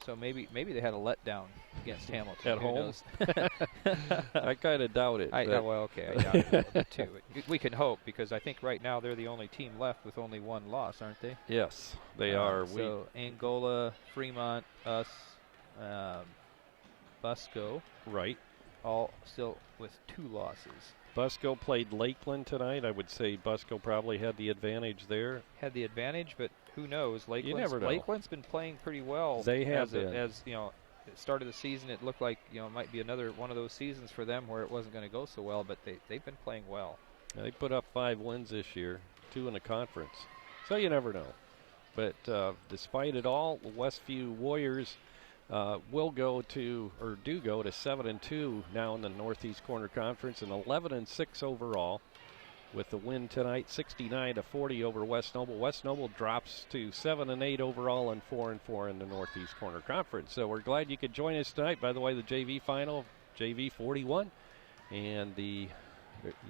So maybe they had a letdown against Hamilton. At Who home? knows? I kind of doubt it. I doubt it a little bit too. We can hope, because I think right now they're the only team left with only 1 loss, aren't they? Yes, they are. So Angola, Fremont, us, Busco, right, all still with 2 losses. Busco played Lakeland tonight. I would say Busco probably had the advantage there. Had the advantage, but who knows? You never know. Lakeland's been playing pretty well. They have been. As you know, at the start of the season, it looked like it might be another one of those seasons for them where it wasn't going to go so well, but they've been playing well. Yeah, they put up 5 wins this year, 2 in the conference. So you never know. But despite it all, the Westview Warriors do go to 7-2 now in the Northeast Corner Conference and 11-6 overall. With the win tonight, 69-40 over West Noble. West Noble drops to 7-8 overall and 4-4 in the Northeast Corner Conference. So we're glad you could join us tonight. By the way, the JV final, JV 41, and the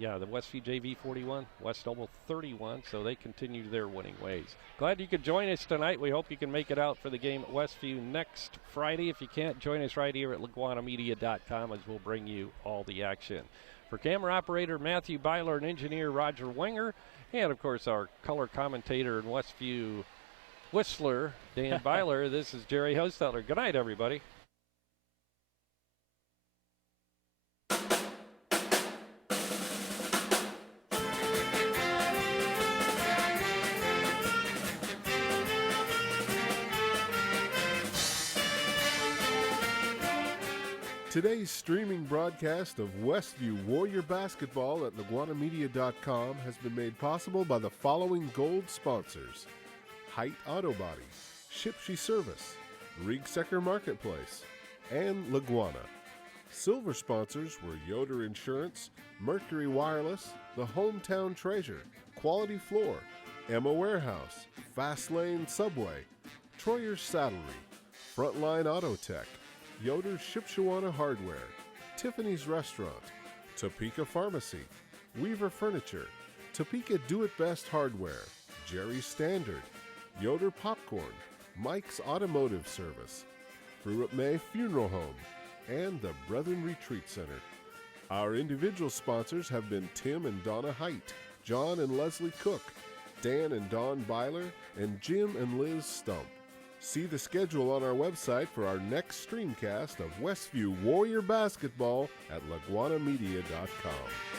Westview JV 41, West Noble 31. So they continue their winning ways. Glad you could join us tonight. We hope you can make it out for the game at Westview next Friday. If you can't, join us right here at LaguanaMedia.com as we'll bring you all the action. For camera operator Matthew Byler and engineer Roger Wenger, and of course our color commentator and Westview Whistler, Dan Byler, this is Jerry Hostetler. Good night, everybody. Today's streaming broadcast of Westview Warrior Basketball at LaguanaMedia.com has been made possible by the following gold sponsors: Height Auto Body, Shipshe Service, Riegsecker Marketplace, and Laguana. Silver sponsors were Yoder Insurance, Mercury Wireless, The Hometown Treasure, Quality Floor, Emma Warehouse, Fast Lane Subway, Troyer's Saddlery, Frontline Auto Tech, Yoder's Shipshewana Hardware, Tiffany's Restaurant, Topeka Pharmacy, Weaver Furniture, Topeka Do-It-Best Hardware, Jerry's Standard, Yoder Popcorn, Mike's Automotive Service, Fruit May Funeral Home, and the Brethren Retreat Center. Our individual sponsors have been Tim and Donna Height, John and Leslie Cook, Dan and Don Byler, and Jim and Liz Stump. See the schedule on our website for our next streamcast of Westview Warrior Basketball at LaguanaMedia.com.